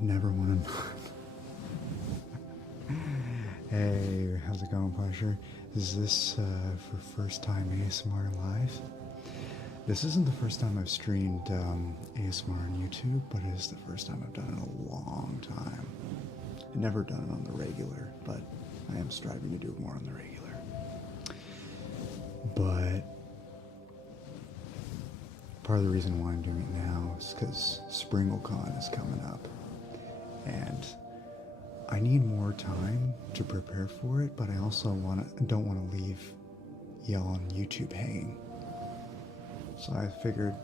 Never want to. Hey, how's it going, Pleasure? Is this for first time ASMR live? This isn't the first time I've streamed ASMR on YouTube, but it is the first time I've done it in a long time. I've never done it on the regular, but I am striving to do it more on the regular. But part of the reason why I'm doing it now is because SpringleCon is coming up. And I need more time to prepare for it, but I also don't want to leave y'all on YouTube hanging. So I figured,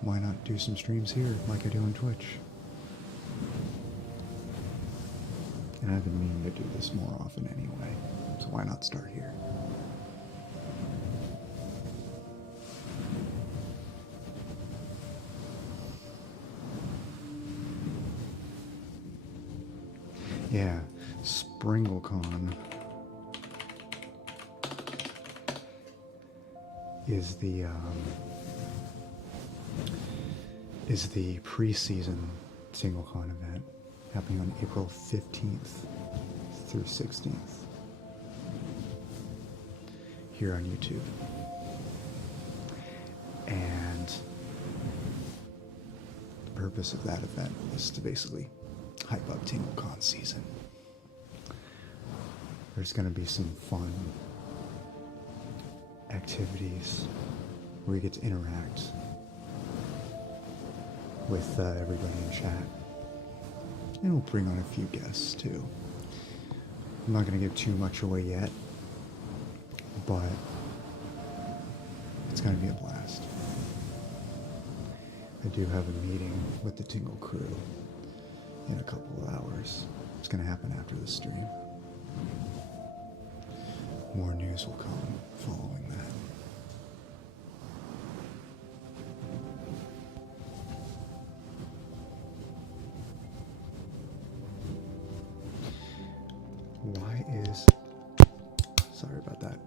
why not do some streams here like I do on Twitch? And I've been meaning to do this more often anyway, so why not start here? Yeah, SpringleCon is the pre-season SingleCon event happening on April 15th through 16th here on YouTube. And the purpose of that event is to basically hype up TingleCon season. There's going to be some fun activities where you get to interact with everybody in chat. And we'll bring on a few guests too. I'm not going to give too much away yet, but it's going to be a blast. I do have a meeting with the Tingle crew in a couple of hours. It's going to happen after the stream. More news will come following that. Why is... Sorry about that.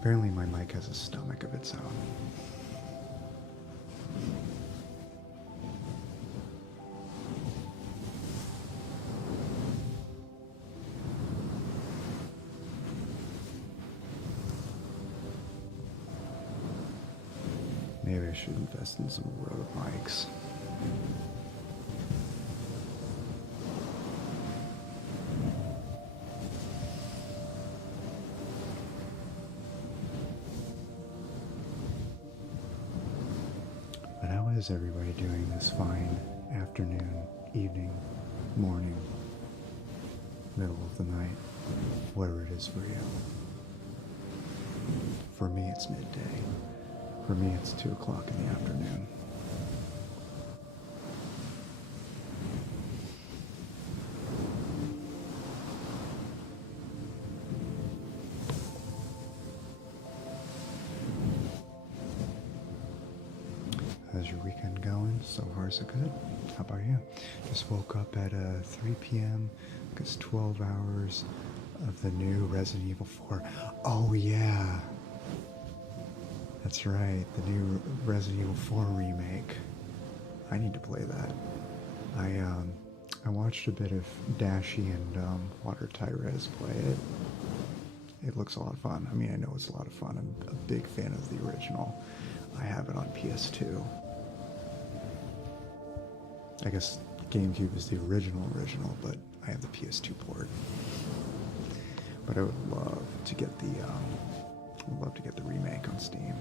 Apparently my mic has a stomach of its own. Maybe I should invest in some Rode mics. But how is everybody doing this fine afternoon, evening, morning, middle of the night, whatever it is for you? For me, it's midday. For me, it's 2 o'clock in the afternoon. How's your weekend going? So far, so good. How about you? Just woke up at 3 p.m. because 12 hours of the new Resident Evil 4. Oh, yeah. That's right, the new Resident Evil 4 remake. I need to play that. I watched a bit of Dashi and Water Tyrez play it. It looks a lot of fun. I mean, I know it's a lot of fun. I'm a big fan of the original. I have it on PS2. I guess GameCube is the original, but I have the PS2 port. But I would love to get the remake on Steam.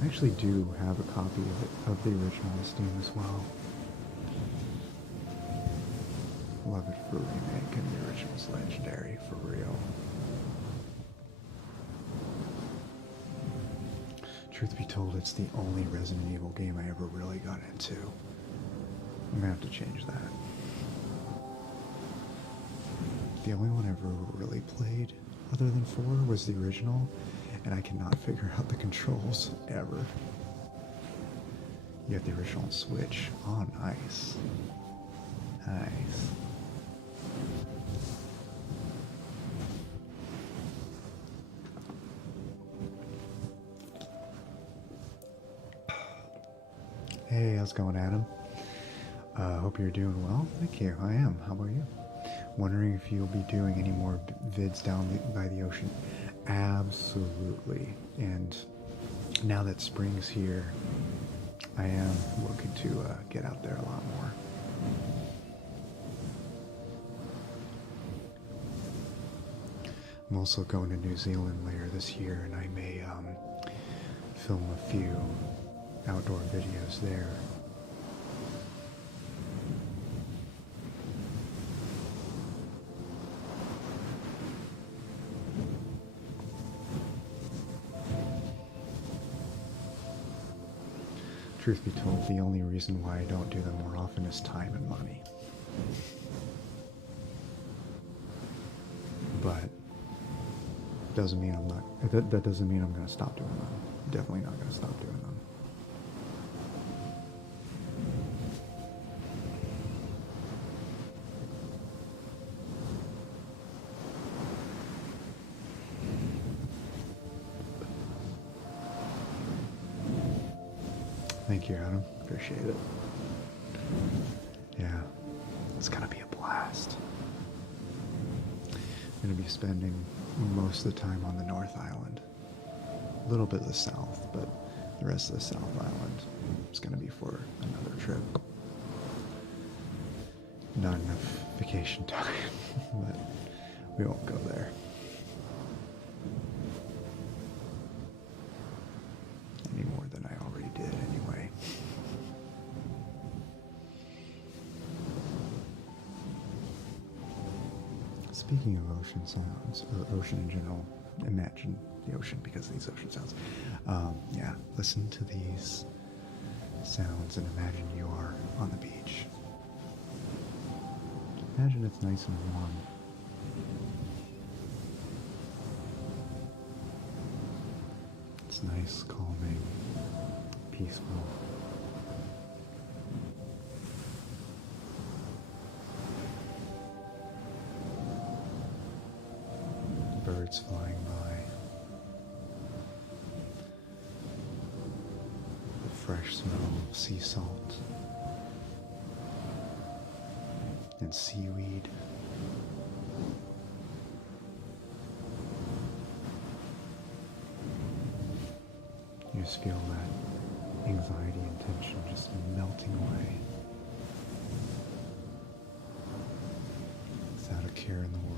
I actually do have a copy of the original on Steam as well. Love it for a remake, and the original's legendary, for real. Truth be told, it's the only Resident Evil game I ever really got into. I'm gonna have to change that. The only one I ever really played, other than 4, was the original, and I cannot figure out the controls, ever. You have the original Switch. Oh, nice. Nice. Hey, how's it going, Adam? Hope you're doing well. Thank you. I am. How about you? Wondering if you'll be doing any more vids down by the ocean. Absolutely. And now that spring's here, I am looking to get out there a lot more. I'm also going to New Zealand later this year, and I may film a few outdoor videos there. Truth be told, the only reason why I don't do them more often is time and money. But doesn't mean I'm not. That doesn't mean I'm going to stop doing them. Definitely not going to stop doing them. Thank you, Adam. Appreciate it. Yeah, it's gonna be a blast. I'm gonna be spending most of the time on the North Island. A little bit of the South, but the rest of the South Island is gonna be for another trip. Not enough vacation time, but we won't go there. Any more than I already did anyway. Speaking of ocean sounds, or ocean in general, imagine the ocean because of these ocean sounds. Yeah, listen to these sounds and imagine you are on the beach. Imagine it's nice and warm. It's nice, calming, peaceful. Birds flying by. The fresh smell of sea salt and seaweed. You just feel that anxiety and tension just melting away. Without a care in the world.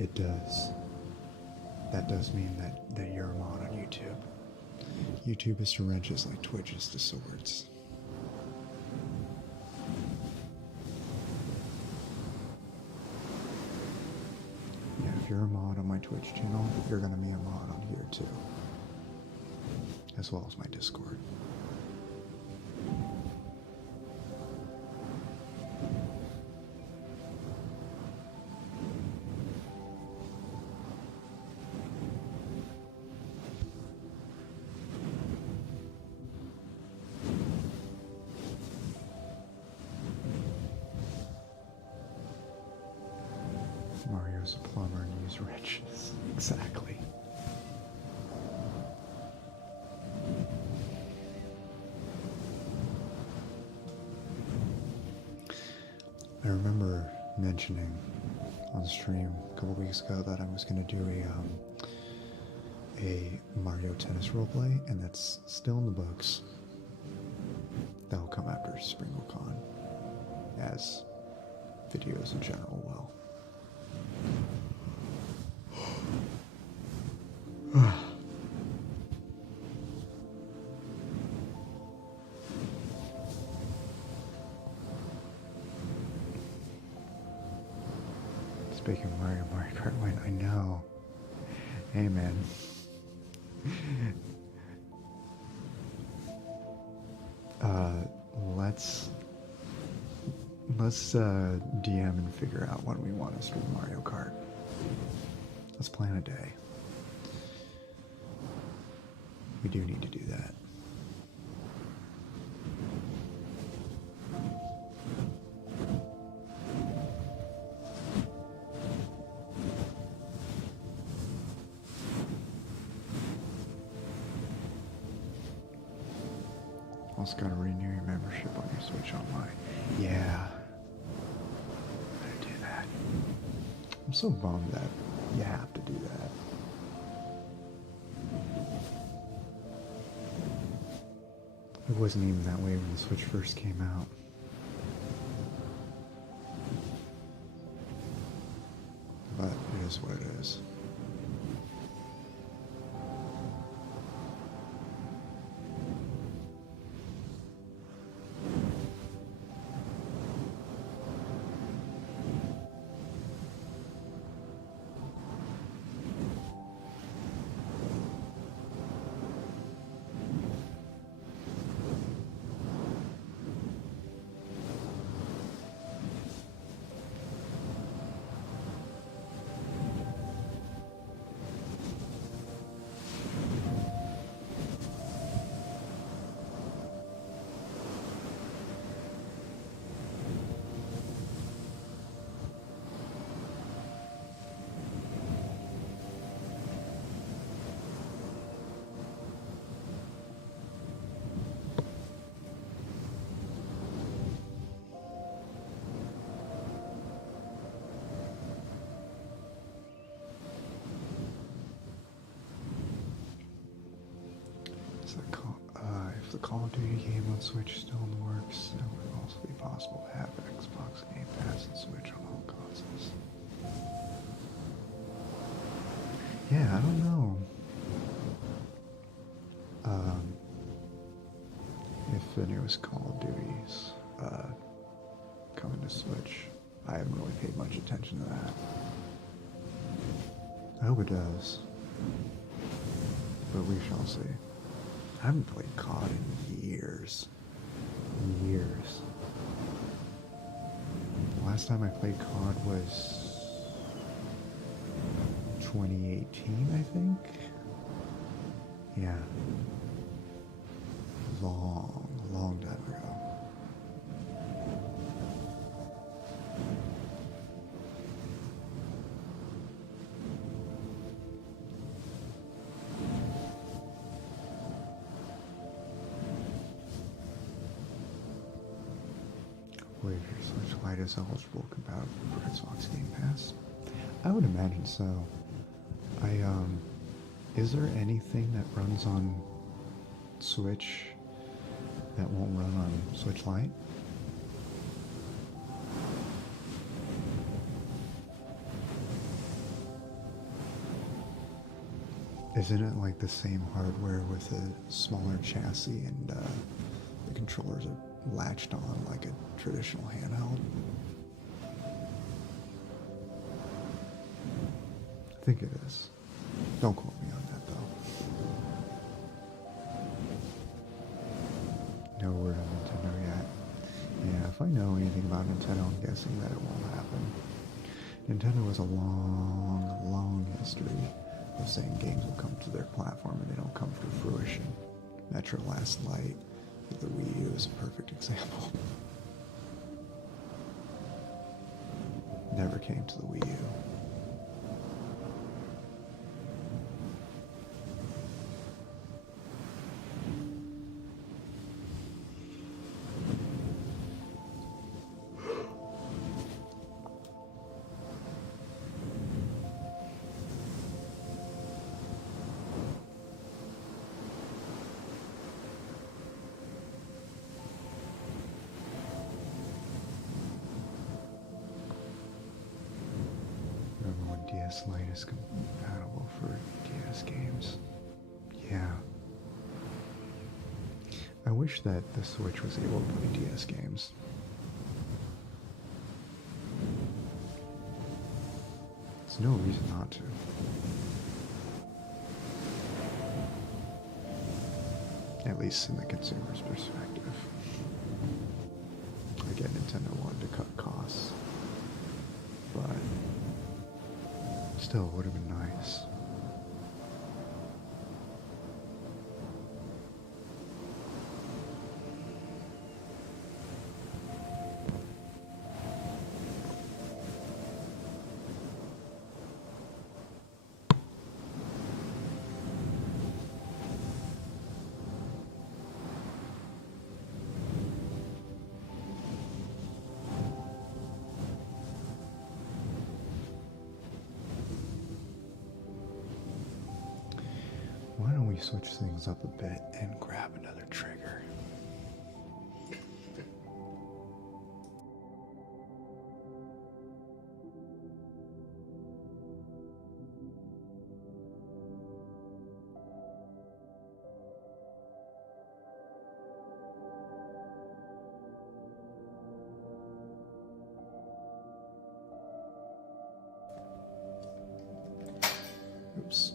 It does. That does mean that you're a mod on YouTube. YouTube is to wrenches like Twitch is to swords. Yeah, if you're a mod on my Twitch channel, you're gonna be a mod on here too. As well as my Discord. Mario's a plumber and use wrenches. Exactly. I remember mentioning on stream a couple weeks ago that I was going to do a Mario Tennis roleplay, and that's still in the books. That'll come after SprinkleCon, as videos in general will. Speaking of Mario Kart win, I know. Hey man. Let's DM and figure out when we want to stream Mario Kart. Let's plan a day. We do need to do that. Also gotta renew your membership on your Switch Online. Yeah. Gotta do that. I'm so bummed that you have to do that. It wasn't even that way when the Switch first came out. But it is what it is. If the Call of Duty game on Switch is still in the works, it would also be possible to have Xbox Game Pass and Switch on all consoles. Yeah, I don't know. If the newest Call of Duties coming to Switch, I haven't really paid much attention to that. I hope it does, but we shall see. I haven't played COD in years. Years. The last time I played COD was 2018, I think? Yeah. Long time ago. Wait, if your Switch Lite is eligible compatible for Xbox Game Pass? I would imagine so. Is there anything that runs on Switch that won't run on Switch Lite? Isn't it like the same hardware with a smaller chassis and the controllers are latched on like a traditional handheld? I think it is. Don't quote me on that though. No word on Nintendo yet. Yeah, if I know anything about Nintendo, I'm guessing that it won't happen. Nintendo has a long history of saying games will come to their platform and they don't come to fruition. Metro Last Light with the Wii U is a perfect example. Never came to the Wii U. DS Lite is compatible for DS games. Yeah. I wish that the Switch was able to play DS games. There's no reason not to. At least in the consumer's perspective. I get Nintendo wanted to cut costs, but still, it would have been nice. Why don't we switch things up a bit and grab another trigger? Oops.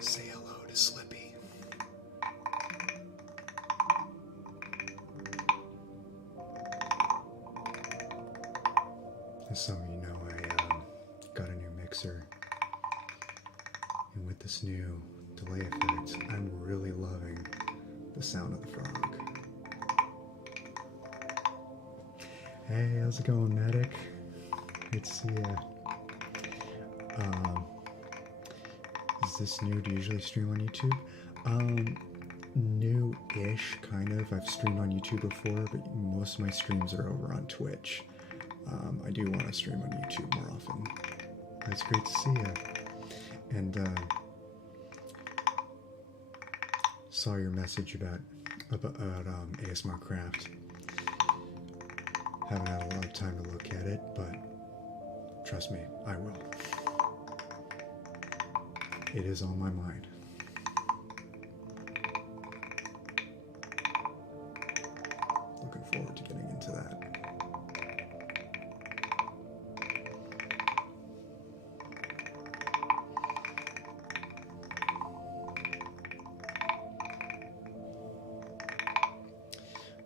Say hello to Slippy. As some of you know, I got a new mixer, and with this new delay effect, I'm really loving the sound of the frog. Hey, how's it going, Medic? Good to see ya. Is this new? Do you usually stream on YouTube? New-ish, kind of. I've streamed on YouTube before, but most of my streams are over on Twitch. I do want to stream on YouTube more often. It's great to see ya. And saw your message about ASMR Craft. Haven't had a lot of time to look at it, but trust me, I will. It is on my mind. Looking forward to getting into that.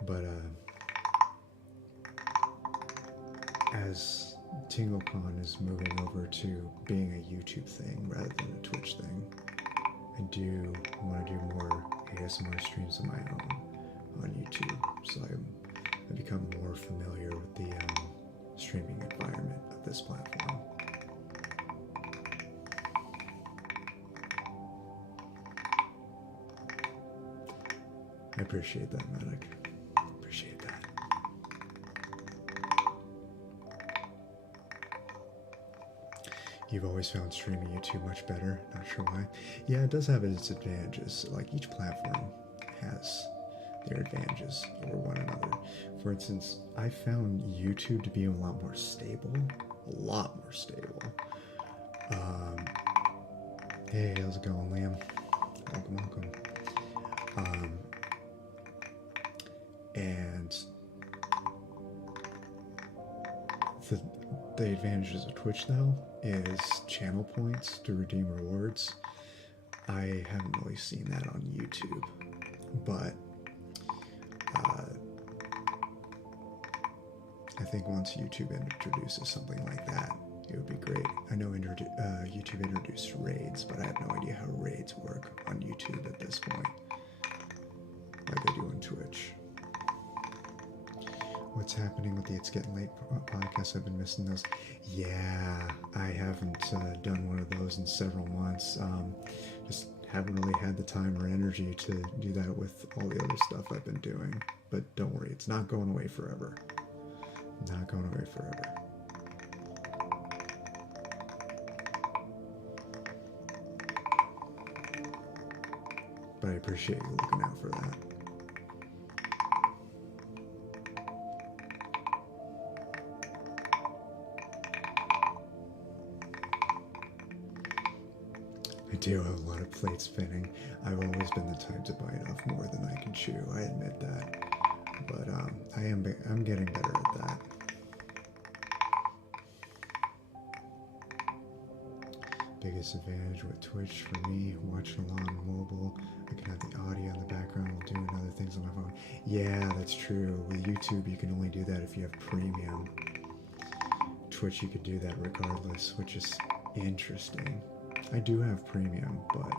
But as TingleCon is moving over to being a YouTube thing rather than a Twitch thing, I do want to do more ASMR streams of my own on YouTube, so I've become more familiar with the streaming environment of this platform. I appreciate that, Medic. Appreciate that. You've always found streaming YouTube much better. Not sure why. Yeah, it does have its advantages. Like, each platform has their advantages over one another. For instance, I found YouTube to be a lot more stable. A lot more stable. Hey, how's it going, Liam? Welcome, welcome. And the advantages of Twitch, though, is channel points to redeem rewards. I haven't really seen that on YouTube, but I think once YouTube introduces something like that, it would be great. I know YouTube introduced raids, but I have no idea how raids work on YouTube at this point, like they do on Twitch. What's happening with the It's Getting Late podcast? I've been missing those. Yeah, I haven't done one of those in several months. Just haven't really had the time or energy to do that with all the other stuff I've been doing. But don't worry, it's not going away forever. Not going away forever. But I appreciate you looking out for that. do have a lot of plates spinning. I've always been the type to bite off more than I can chew. I admit that, but I'm getting better at that. Biggest advantage with Twitch for me, watching along on mobile, I can have the audio in the background while doing other things on my phone. Yeah, that's true. With YouTube, you can only do that if you have premium. Twitch, you could do that regardless, which is interesting. I do have premium, but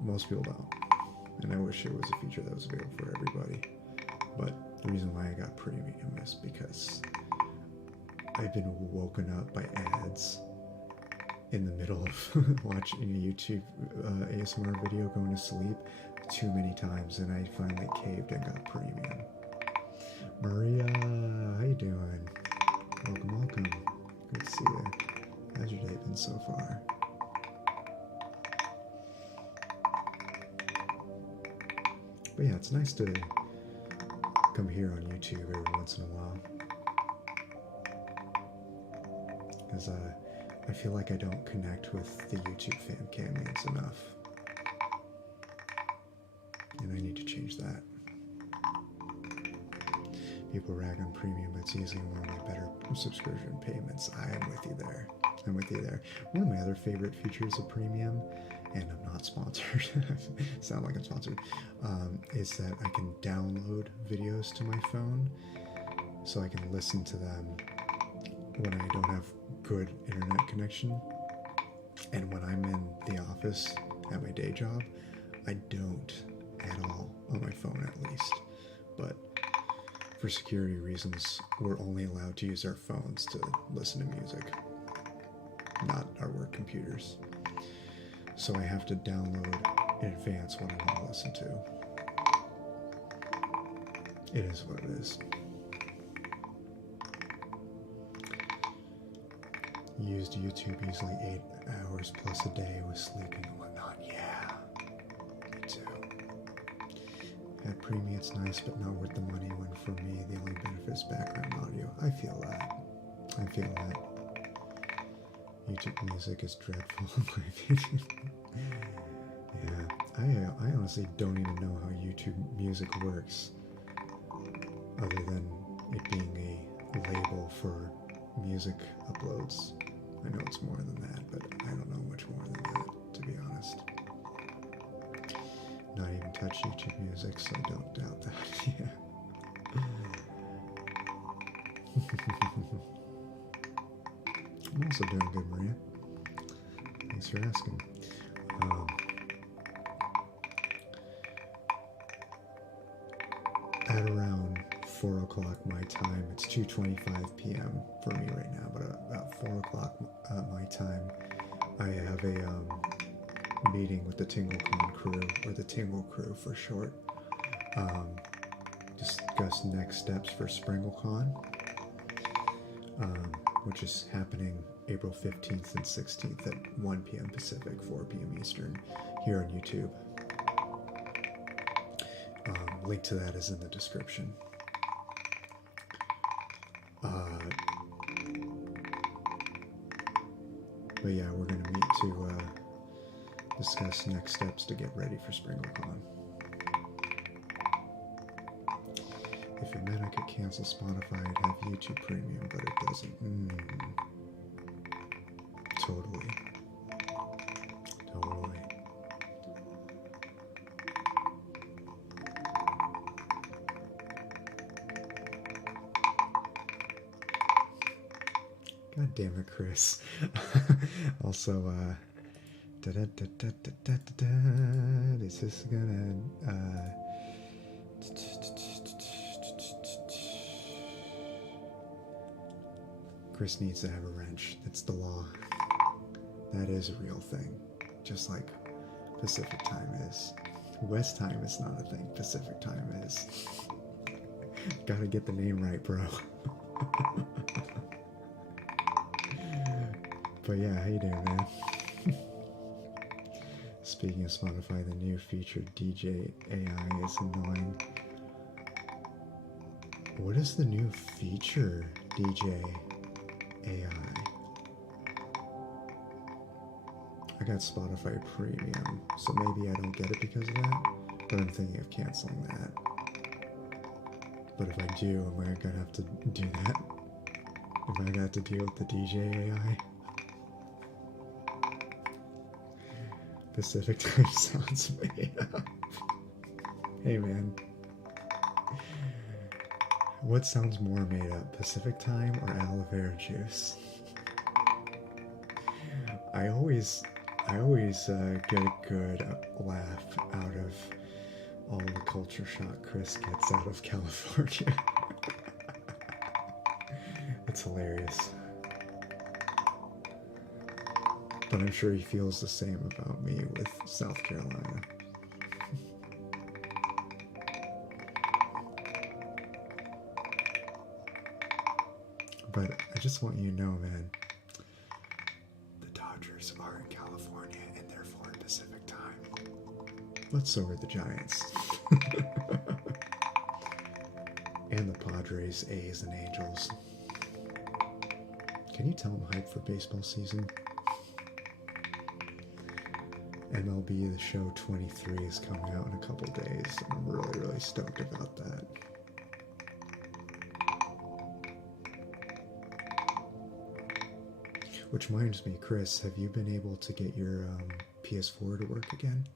most people don't. And I wish it was a feature that was available for everybody. But the reason why I got premium is because I've been woken up by ads in the middle of watching a YouTube ASMR video going to sleep too many times, and I finally caved and got premium. Maria, how you doing? Welcome. Good to see you. How's your day been so far? But yeah, it's nice to come here on YouTube every once in a while, because I feel like I don't connect with the YouTube FamKamians enough, and I need to change that. People rag on premium, but it's easily one of my better subscription payments. I am with you there. One of my other favorite features of premium, and I'm not sponsored, sound like I'm sponsored, is that I can download videos to my phone, so I can listen to them when I don't have good internet connection. And when I'm in the office at my day job, I don't at all, on my phone at least. But for security reasons, we're only allowed to use our phones to listen to music, not our work computers. So I have to download in advance what I want to listen to. It is what it is. Used YouTube easily 8 hours plus a day with sleeping and whatnot. Yeah, me too. At premium, it's nice, but not worth the money when for me, the only benefit is background audio. I feel that. YouTube music is dreadful in my opinion. Yeah, I honestly don't even know how YouTube music works, other than it being a label for music uploads. I know it's more than that, but I don't know much more than that, to be honest. Not even touch YouTube music, so I don't doubt that. Yeah. I'm also doing good, Maria. Thanks for asking. At around 4 o'clock my time, it's 2:25 p.m. for me right now, but about 4 o'clock my time, I have a meeting with the TingleCon crew, or the Tingle crew for short, discuss next steps for SpringleCon, which is happening April 15th and 16th at 1 p.m. Pacific, 4 p.m. Eastern, here on YouTube. Link to that is in the description. But yeah, we're going to meet to discuss next steps to get ready for SpringleCon. If it meant I could cancel Spotify, I'd have YouTube Premium, but it doesn't. Totally. God damn it, Chris. Also, this is gonna, Chris needs to have a wrench. That's the law. That is a real thing. Just like Pacific time is. West time is not a thing. Pacific time is. Gotta get the name right, bro. But yeah, how you doing, man? Speaking of Spotify, the new feature DJ AI is annoying. What is the new feature, DJ AI? I got Spotify Premium, so maybe I don't get it because of that. But I'm thinking of canceling that. But if I do, am I gonna have to do that? Am I gonna have to deal with the DJ AI? Pacific time sounds made up. Hey man. What sounds more made up, Pacific time or aloe vera juice? I always get a good laugh out of all the culture shock Chris gets out of California. It's hilarious. But I'm sure he feels the same about me with South Carolina. But I just want you to know, man, the Dodgers are in California and therefore in Pacific time. But so are the Giants. And the Padres, A's, and Angels. Can you tell I'm hyped for baseball season? MLB The Show 23 is coming out in a couple days. I'm really, really stoked about that. Which reminds me, Chris, have you been able to get your PS4 to work again?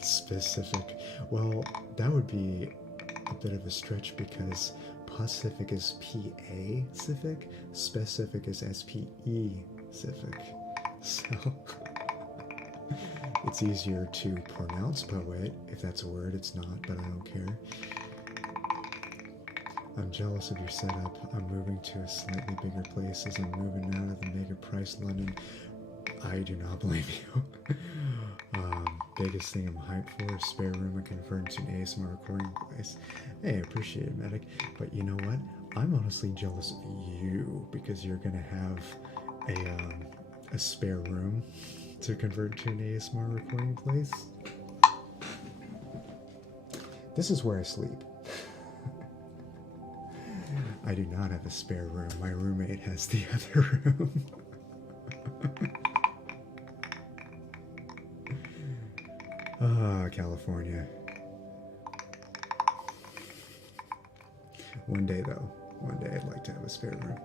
Specific. Well, that would be a bit of a stretch because Pacific is PA-cific, specific is SPE-cific. So it's easier to pronounce poet, if that's a word. It's not, but I don't care. I'm jealous of your setup. I'm moving to a slightly bigger place as I'm moving out of the mega price London. I do not blame you. Biggest thing I'm hyped for is spare room and convert to an ASMR recording place. Hey, I appreciate it, Medic. But you know what? I'm honestly jealous of you because you're gonna have a spare room to convert to an ASMR recording place. This is where I sleep. I do not have a spare room. My roommate has the other room. Ah, California. One day, though. One day I'd like to have a spare room.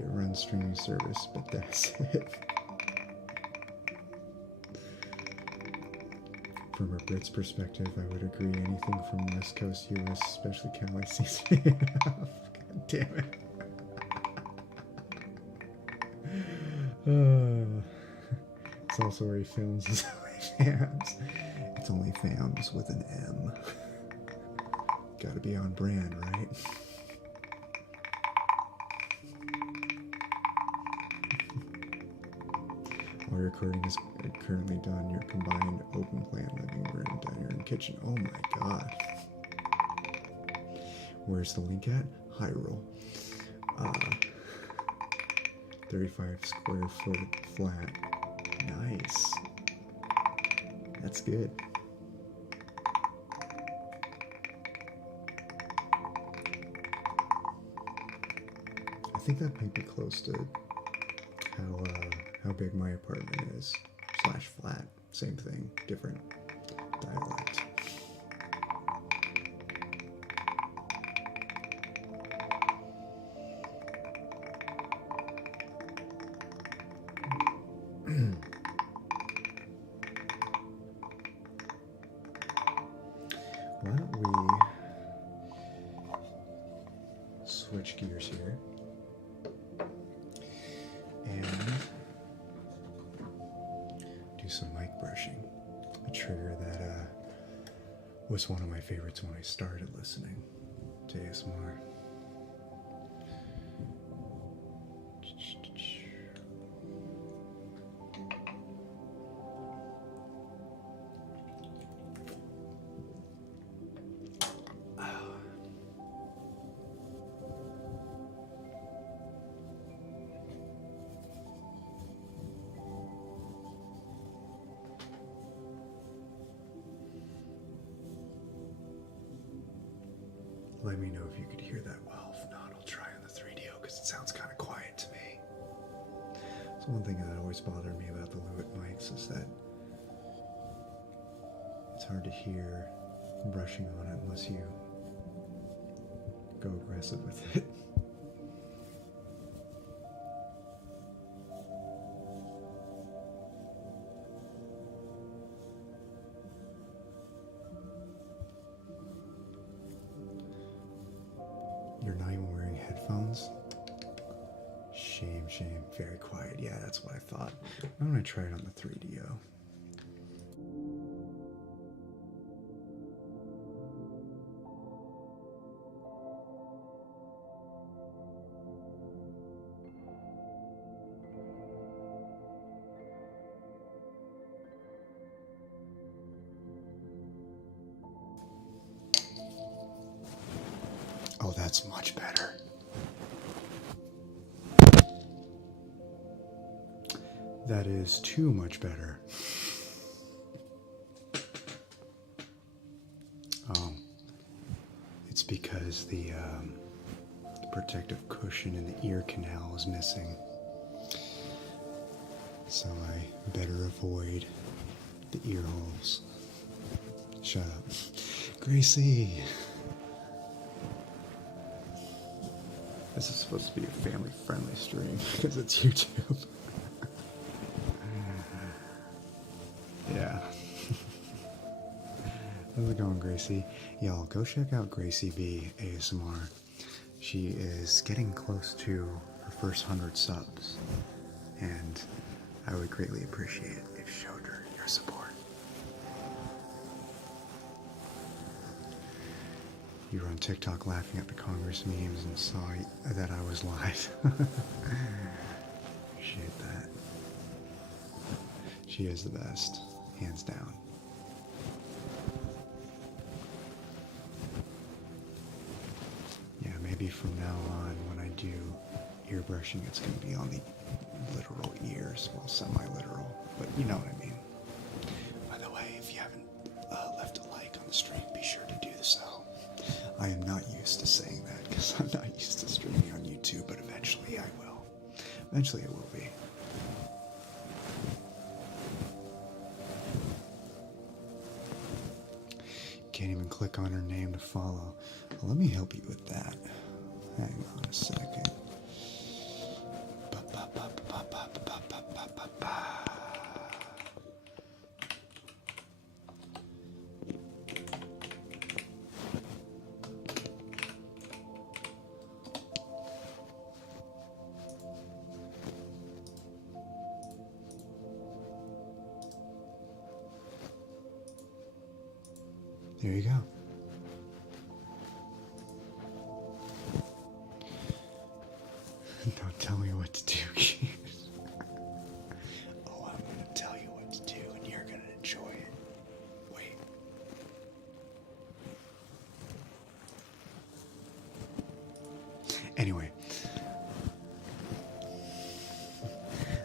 It runs streaming service, but that's it. From a Brit's perspective, I would agree anything from West Coast US, especially Cali, seems to be enough. God damn it. It's also where he films his OnlyFans. It's OnlyFans with an M. Gotta be on brand, right? All your recording is currently done. Your combined open plan living room, dining room, kitchen. Oh my god. Where's the link at? Hyrule. 35 square foot flat. Nice. That's good. I think that might be close to how big my apartment is. / flat. Same thing. Different dialect. Why don't we switch gears here and do some mic brushing, a trigger that was one of my favorites when I started listening to ASMR. Let me know if you could hear that well. If not, I'll try on the 3DO because It sounds kind of quiet to me. So one thing that always bothered me about the Lewitt mics is that it's hard to hear brushing on it unless you go aggressive with it. You're not even wearing headphones? Shame, shame. Very quiet. Yeah, that's what I thought. I'm going to try it on the 3DO. Oh, that's much better. That is too much better. It's because the protective cushion in the ear canal is missing. So I better avoid the ear holes. Shut up. Gracie! This is supposed to be a family-friendly stream because it's YouTube. Yeah. How's it going, Gracie? Y'all, go check out Gracie B ASMR. She is getting close to her first 100 subs, and I would greatly appreciate it if you showed her your support. You were on TikTok laughing at the Congress memes and saw that I was live. Appreciate that. She is the best, hands down. Yeah, maybe from now on, when I do ear brushing, it's going to be on the literal ears, well, semi-literal, but you know what I mean. By the way, if you haven't left a like on the stream, be sure to do so. I am not used to saying that because I'm not used to streaming on YouTube, but eventually I will. Eventually it will be. Can't even click on her name to follow. Well, let me help you with that. Hang on a second. There you go. Don't tell me what to do, kids. Oh, I'm going to tell you what to do, and you're going to enjoy it. Wait. Anyway.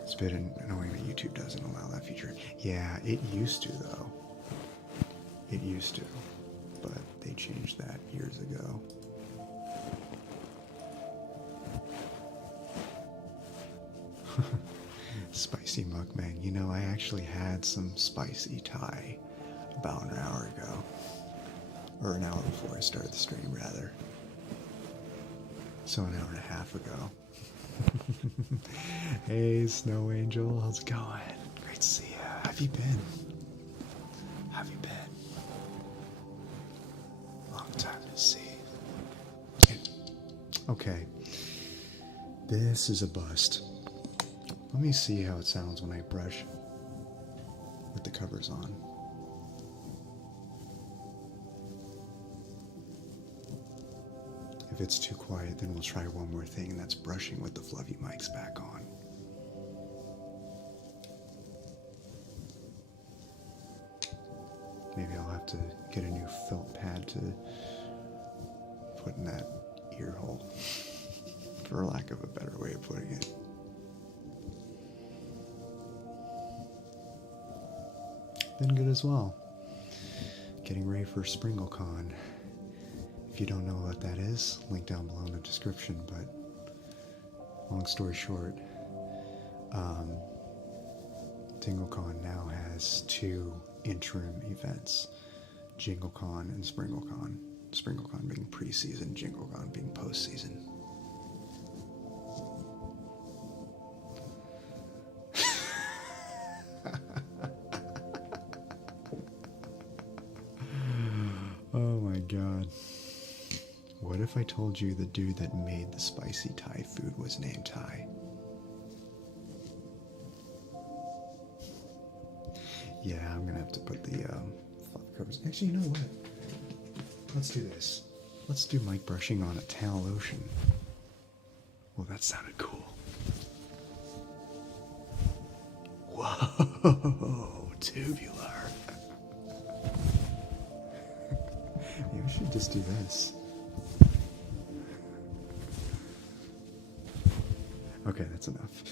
It's a bit annoying that YouTube doesn't allow that feature. Yeah, it used to, though. It used to, but they changed that years ago. Spicy mukbang. You know, I actually had some spicy Thai about an hour ago. Or an hour before I started the stream, rather. So an hour and a half ago. Hey, Snow Angel, how's it going? Great to see you. How have you been? How have you been? Long time to see. Okay. This is a bust. Let me see how it sounds when I brush with the covers on. If it's too quiet, then we'll try one more thing, and that's brushing with the fluffy mics back on. Maybe I'll have to get a new felt pad to put in that ear hole, for lack of a better way of putting it. Been good as well. Getting ready for SpringleCon. If you don't know what that is, link down below in the description, but long story short, TingleCon now has 2 interim events, JingleCon and SpringleCon. SpringleCon being preseason, JingleCon being postseason. Oh my god. What if I told you the dude that made the spicy Thai food was named Thai? Yeah, I'm gonna have to put the flop covers. Actually, you know what? Let's do this. Let's do mic brushing on a towel ocean. Well, that sounded cool. Whoa, tubular. Maybe we should just do this. Okay, that's enough.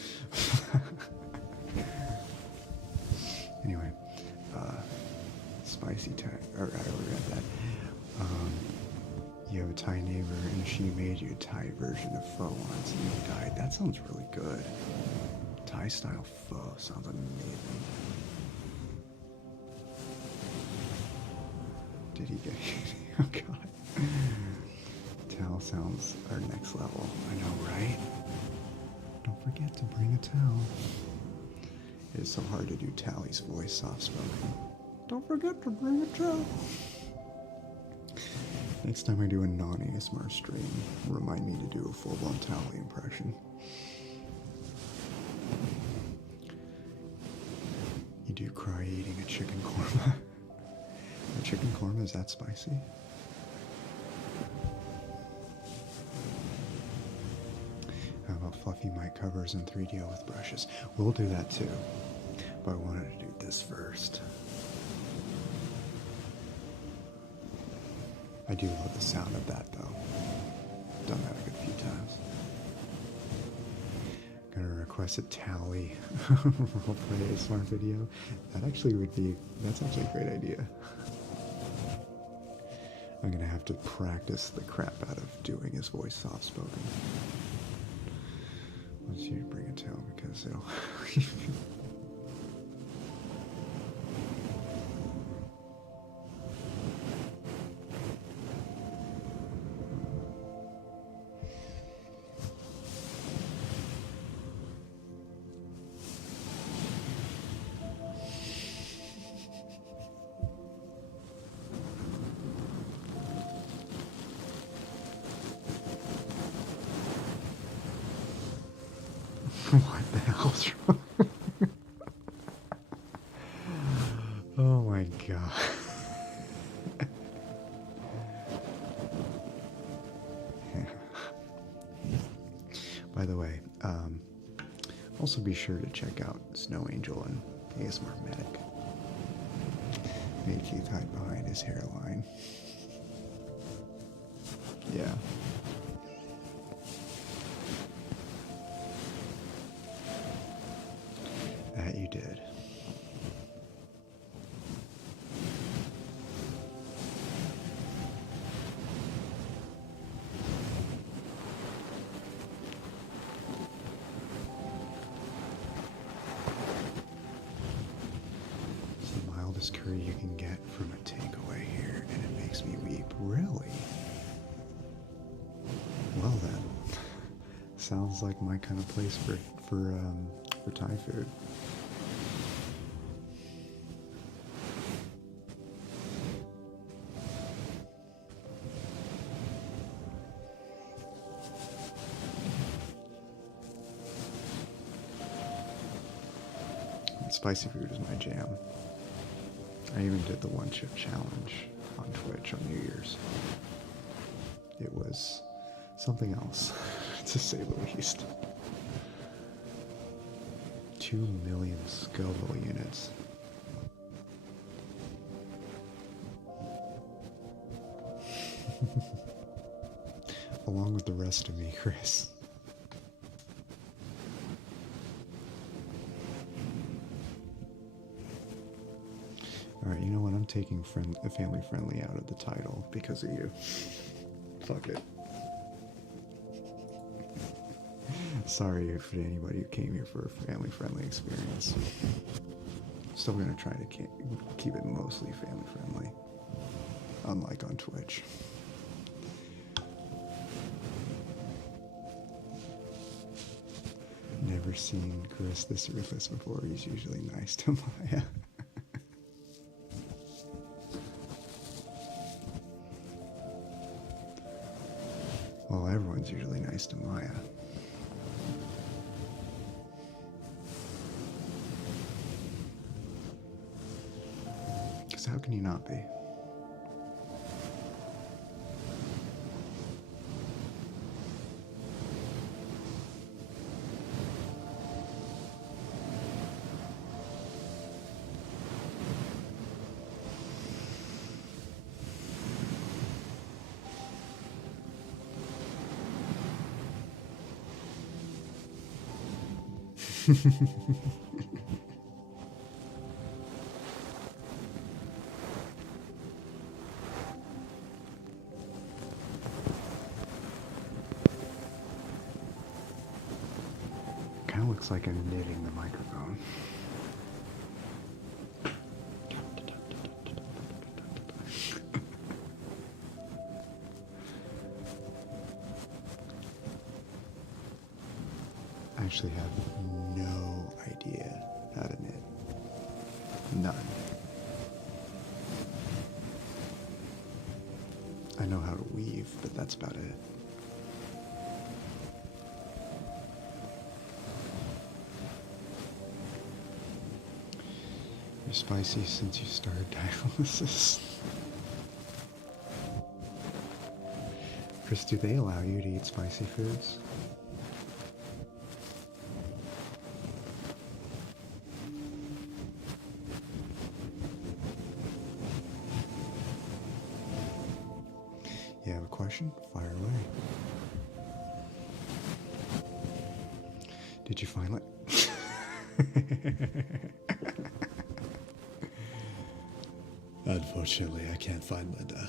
Anyway, spicy Thai. Or I already read that. You have a Thai neighbor, and she made you a Thai version of pho once, and you died. That sounds really good. Thai style pho sounds amazing. Did he get you? Oh god. Towel sounds are next level. I know, right? Don't forget to bring a towel. It is so hard to do Tally's voice soft spoken. Don't forget to bring a towel. Next time I do a non-ASMR stream, remind me to do a full-blown Tally impression. You do cry eating a chicken korma. A chicken korma, is that spicy? How about fluffy mic covers and 3DO with brushes? We'll do that too, but I wanted to do this first. I do love the sound of that though. Done that a good few times. Gonna request a Tally roleplay ASMR video. That actually would be, that's actually a great idea. I'm gonna have to practice the crap out of doing his voice soft spoken. Once you bring a towel because it'll what the hell's wrong? Oh my god. By the way, also be sure to check out Snow Angel and ASMR Medic. Made Keith hide behind his hairline. Yeah. That you did. It's the mildest curry you can get from a takeaway here, and it makes me weep. Really? Well then, sounds like my kind of place for Thai food. Spicy food is my jam. I even did the one chip challenge on Twitch on New Year's. It was something else, to say the least. 2 million Scoville units. Along with the rest of me, Chris. Alright, you know what? I'm taking family friendly out of the title because of you. Fuck it. Sorry if anybody who came here for a family-friendly experience. Still gonna try to keep it mostly family-friendly, unlike on Twitch. Never seen Chris this ruthless before. He's usually nice to Maya. Well, everyone's usually nice to Maya. Because how can you not be? Kind of looks like I'm knitting the microphone. I actually have no idea how to knit. None. I know how to weave, but that's about it. You're spicy since you started dialysis. Chris, do they allow you to eat spicy foods? You have a question? Fire away. Did you finally? Unfortunately, I can't find Linda.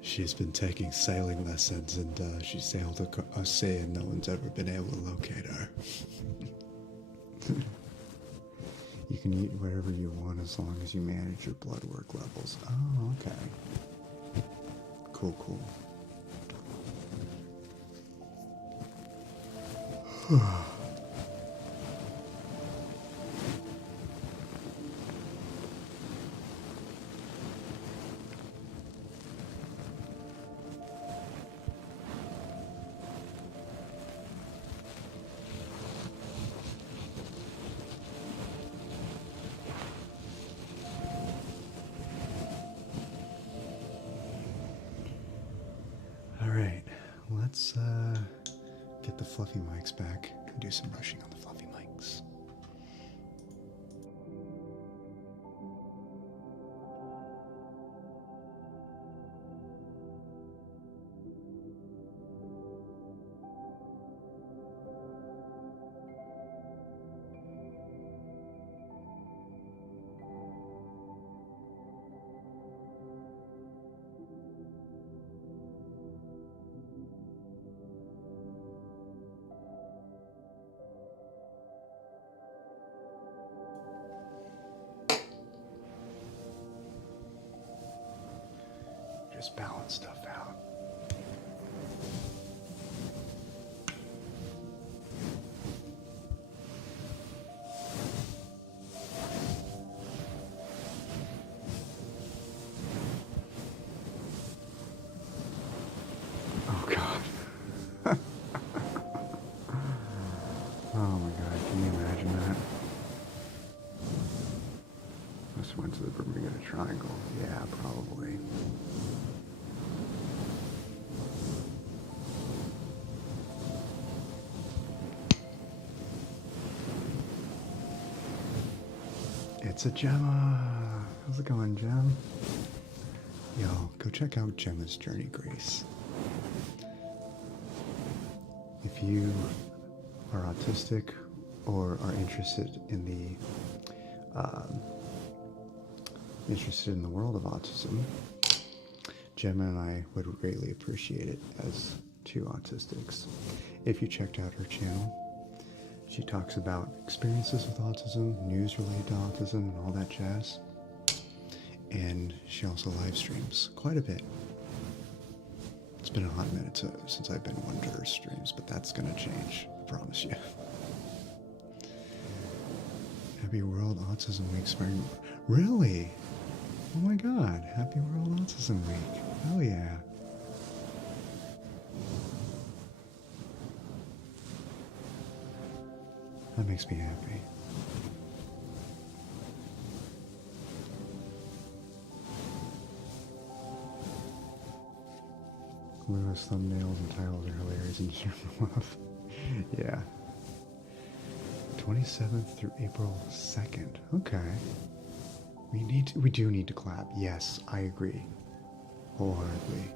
She's been taking sailing lessons and she sailed a sea and no one's ever been able to locate her. You can eat whatever you want as long as you manage your blood work levels. Oh, okay. Cool, cool. Alright, let's get the fluffy mics back and do some brushing on the fluffy mics. Just balance stuff out. Oh God. Oh my God, can you imagine that? Just went to the Bermuda Triangle. Yeah, probably. It's a Gemma. How's it going, Gem? Yo, go check out Gemma's Journey Grace. If you are autistic or are interested in the world of autism, Gemma and I would greatly appreciate it, as two autistics. If you checked out her channel, she talks about experiences with autism, news related to autism, and all that jazz. And she also live streams quite a bit. It's been a hot minute since I've been on her streams, but that's going to change, I promise you. Happy World Autism Week spring. Really? Oh my god, Happy World Autism Week. Hell yeah. That makes me happy. Lewis thumbnails and titles are hilarious and deserve love. Yeah. 27th through April 2nd. Okay. We do need to clap. Yes, I agree. Wholeheartedly.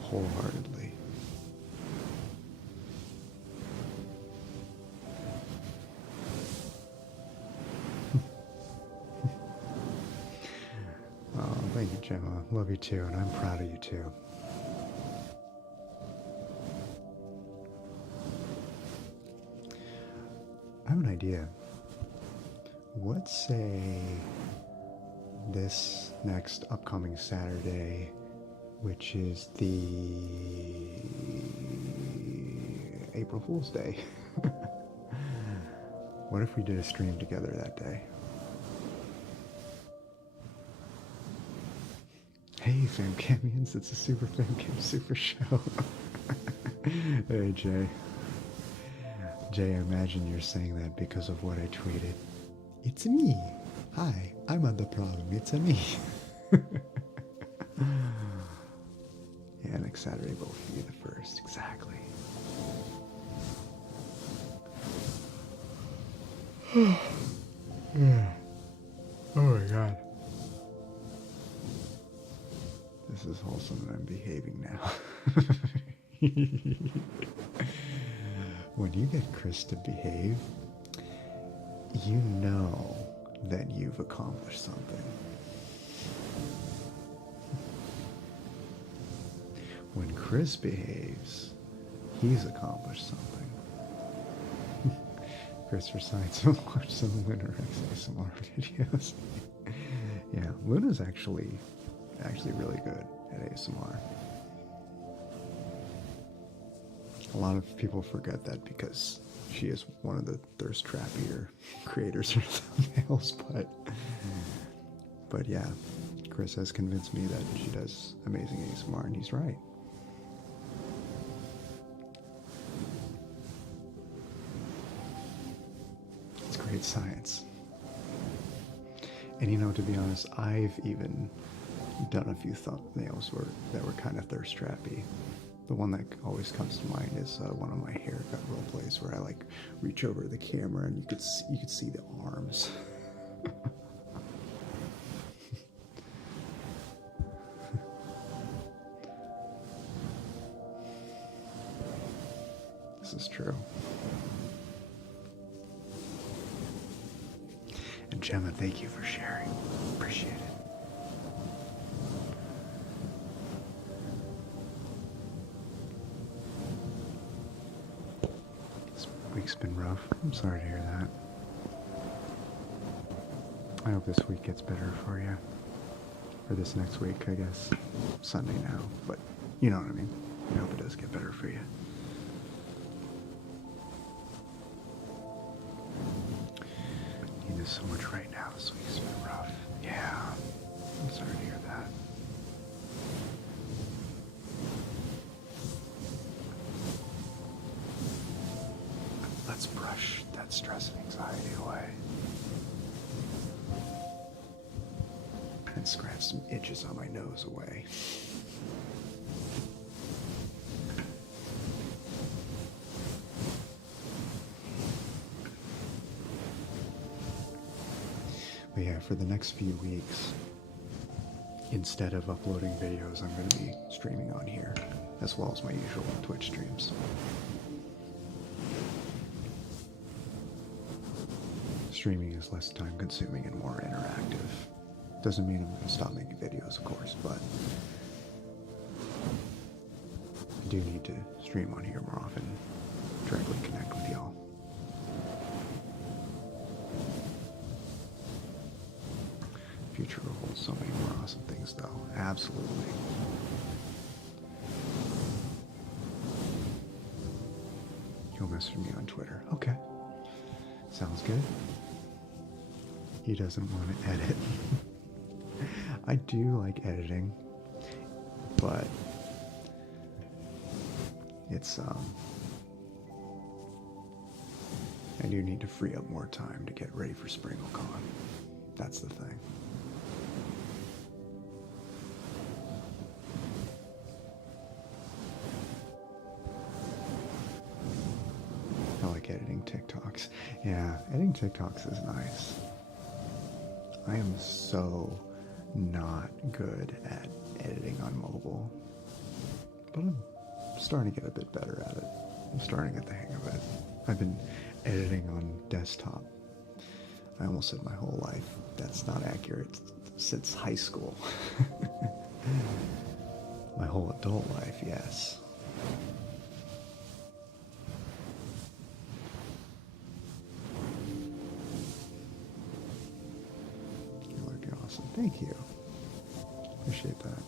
Wholeheartedly. Oh, thank you, Gemma. Love you too, and I'm proud of you too. I have an idea. Let's say this next upcoming Saturday, which is the April Fool's Day. What if we did a stream together that day? Hey, FamKamians, it's a super FamKam super show. Hey, Jay. Jay, I imagine you're saying that because of what I tweeted. It's me. Hi, I'm on the problem. It's a me. Yeah, next Saturday will be the 1st. Exactly. Yeah. Oh my god. This is wholesome and I'm behaving now. When you get Chris to behave, you know that you've accomplished something. When Chris behaves, he's accomplished something. Chris recites and watch some Lunar ASMR videos. Yeah, Luna's actually really good at ASMR. A lot of people forget that because she is one of the thirst trappier creators of thumbnails, but yeah, Chris has convinced me that she does amazing ASMR, and he's right. It's great science. And you know, to be honest, I've even done a few thumbnails that were kind of thirst trappy. The one that always comes to mind is one of my haircut role plays where I like reach over the camera and you could see the arms. This is true. And Gemma, thank you for sharing. Appreciate it. Week's been rough. I'm sorry to hear that. I hope this week gets better for you. Or this next week, I guess. Sunday now, but you know what I mean. I hope it does get better for you. I need this so much right now. This week's been rough. Yeah. I'm sorry to hear that. Let's brush that stress and anxiety away. And scratch some itches on my nose away. But yeah, for the next few weeks, instead of uploading videos, I'm going to be streaming on here, as well as my usual Twitch streams. Streaming is less time consuming and more interactive. Doesn't mean I'm going to stop making videos, of course, but do need to stream on here more often, directly connect with y'all. Future will hold so many more awesome things, though. Absolutely. You'll message me on Twitter. Okay. Sounds good. He doesn't want to edit. I do like editing, but it's, I do need to free up more time to get ready for SpringleCon. That's the thing. I like editing TikToks. Yeah, editing TikToks is nice. I am so not good at editing on mobile, but I'm starting to get a bit better at it. I'm starting to get the hang of it. I've been editing on desktop. I almost said my whole life. That's not accurate. Since high school. My whole adult life, yes. You're looking awesome. Thank you. Appreciate that.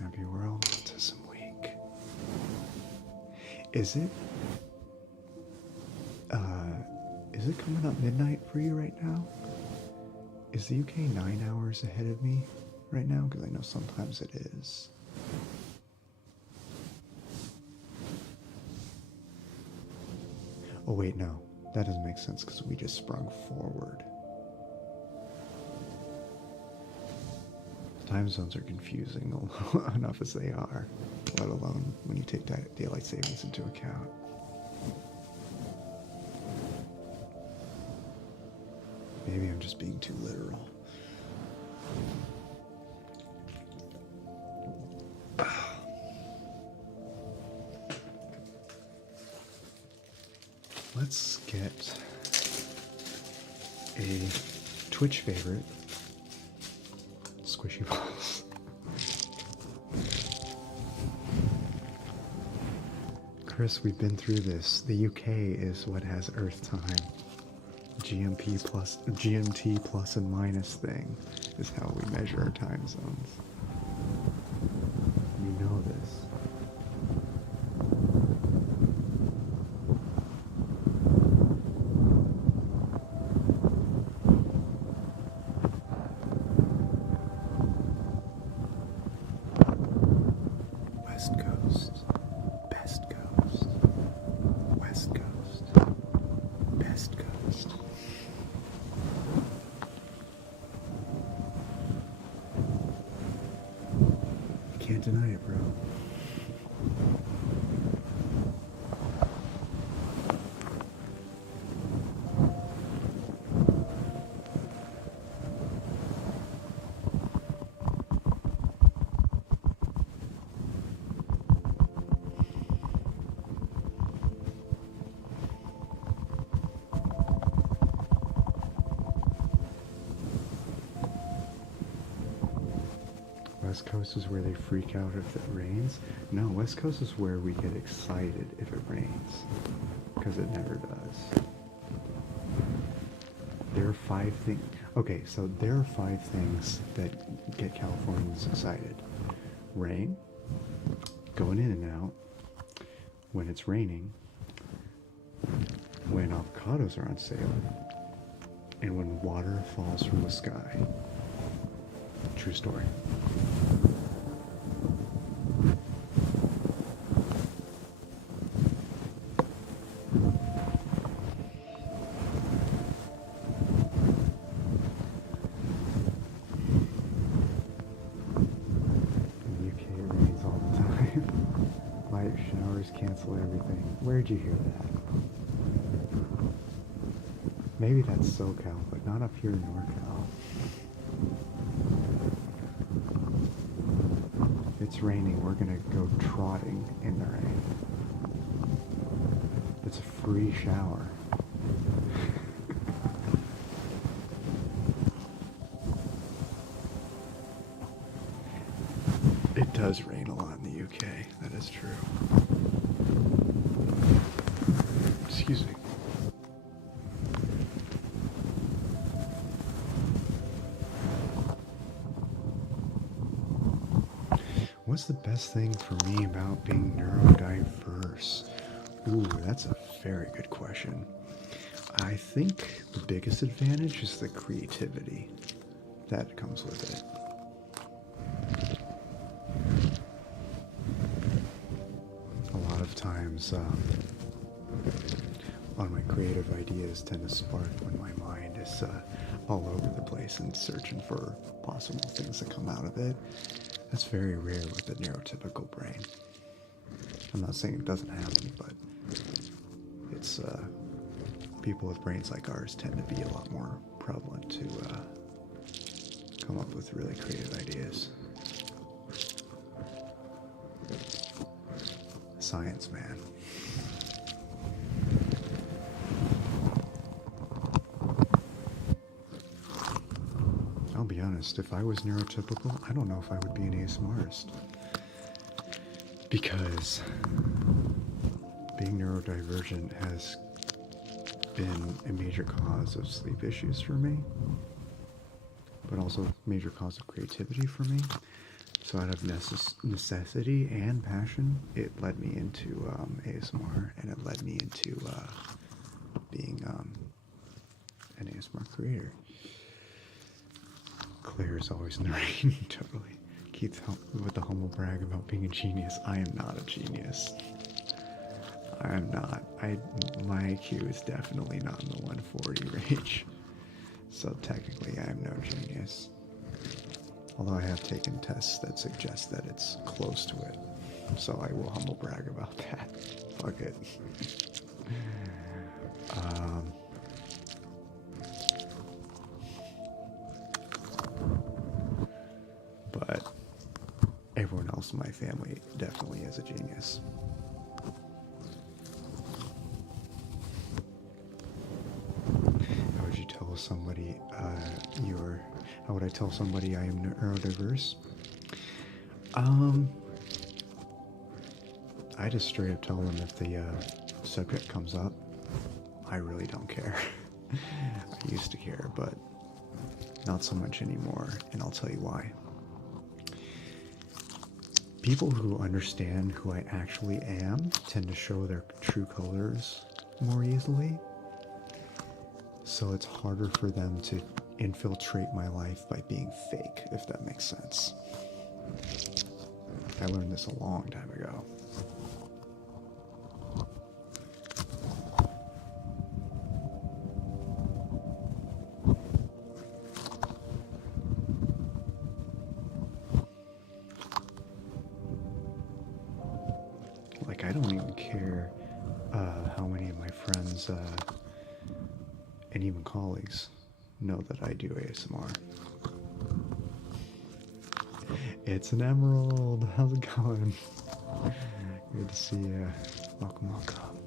Happy World Autism Week. Is it coming up midnight for you right now? Is the UK 9 hours ahead of me right now? Because I know sometimes it is. Oh wait, no. That doesn't make sense because we just sprung forward. Time zones are confusing enough as they are, let alone when you take daylight savings into account. Maybe I'm just being too literal. Let's get a Twitch favorite. Squishy balls. Chris, we've been through this. The UK is what has Earth time. GMT plus and minus thing is how we measure our time zones. You know this. West Coast, best coast, West Coast, best coast. You can't deny it, bro. West Coast is where they freak out if it rains. No, West Coast is where we get excited if it rains, because it never does. There are 5 things. Okay, so there are 5 things that get Californians excited. Rain, going in and out, when it's raining, when avocados are on sale, and when water falls from the sky. True story. In the UK it rains all the time. Light showers cancel everything. Where'd you hear that? Maybe that's SoCal, but not up here in NorCal. It's raining, we're gonna go trotting in the rain. It's a free shower. Okay, that is true. Excuse me. What's the best thing for me about being neurodiverse? Ooh, that's a very good question. I think the biggest advantage is the creativity that comes with it. A lot of times, a lot of my creative ideas tend to spark when my mind is all over the place and searching for possible things that come out of it. That's very rare with the neurotypical brain. I'm not saying it doesn't happen, but it's people with brains like ours tend to be a lot more prevalent to come up with really creative ideas. Science, man. I'll be honest, if I was neurotypical, I don't know if I would be an ASMRist. Because being neurodivergent has been a major cause of sleep issues for me, but also a major cause of creativity for me. So out of necessity and passion, it led me into ASMR, and it led me into being an ASMR creator. Claire is always in the rain, totally. Keith with the humble brag about being a genius. I am not a genius. I am not. My IQ is definitely not in the 140 range. So technically I am no genius. Although I have taken tests that suggest that it's close to it. So I will humble brag about that. Fuck it. But everyone else in my family definitely is a genius. How would you tell somebody how would I tell somebody I am neurodiverse? I just straight up tell them if the subject comes up. I really don't care. I used to care, but not so much anymore, and I'll tell you why. People who understand who I actually am tend to show their true colors more easily. So it's harder for them to infiltrate my life by being fake, if that makes sense. I learned this a long time ago. Like, I don't even care how many of my friends and even colleagues know that I do ASMR. It's an emerald. How's it going? Good to see you. Welcome, welcome.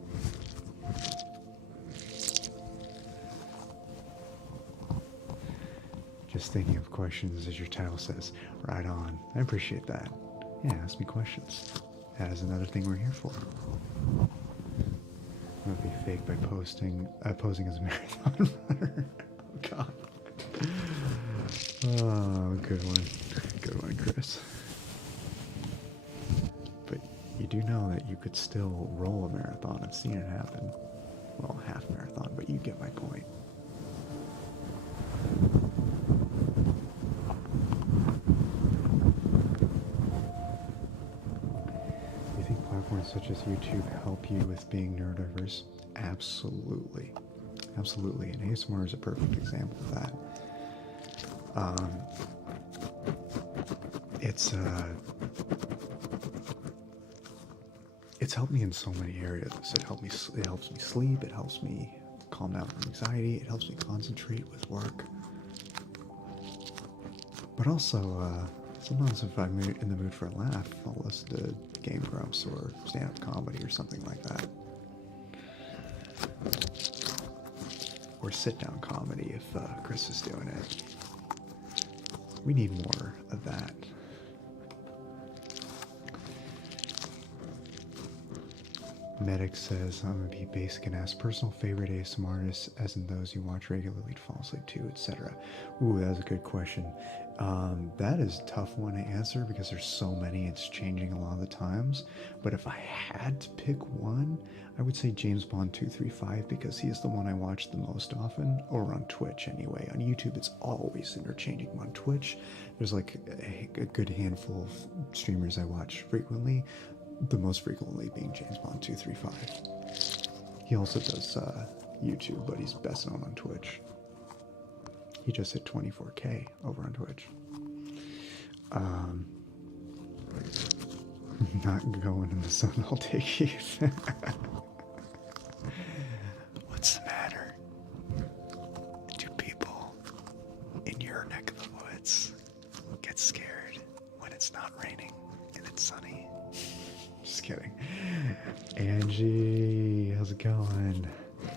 Just thinking of questions, as your title says. Right on. I appreciate that. Yeah, ask me questions. That is another thing we're here for. I'm gonna be fake by posing as a marathon runner. Oh god. Oh, good one. Good one, Chris. But you do know that you could still roll a marathon. I've seen it happen. Well, half marathon, but you get my point. Do you think platforms such as YouTube help you with being neurodiverse? Absolutely. Absolutely. And ASMR is a perfect example of that. It's helped me in so many areas. It helps me sleep, it helps me calm down from anxiety, it helps me concentrate with work. But also, sometimes if I'm in the mood for a laugh, I'll listen to Game Grumps or stand-up comedy or something like that. Or sit-down comedy if Chris is doing it. We need more of that. Medic says, I'm gonna be basic and ask personal favorite ASMR artists, as in those you watch regularly to fall asleep to, etc. Ooh, that was a good question. That is a tough one to answer because there's so many, it's changing a lot of the times. But if I had to pick one, I would say James Bond 235 because he is the one I watch the most often, or on Twitch anyway. On YouTube, it's always interchanging. On Twitch, there's like a good handful of streamers I watch frequently, the most frequently being James Bond 235. He also does YouTube, but he's best known on Twitch. He just hit 24K over on Twitch. Not going in the sun all day, Keith. What's the matter? Do people in your neck of the woods get scared when it's not raining and it's sunny? Just kidding. Angie, how's it going?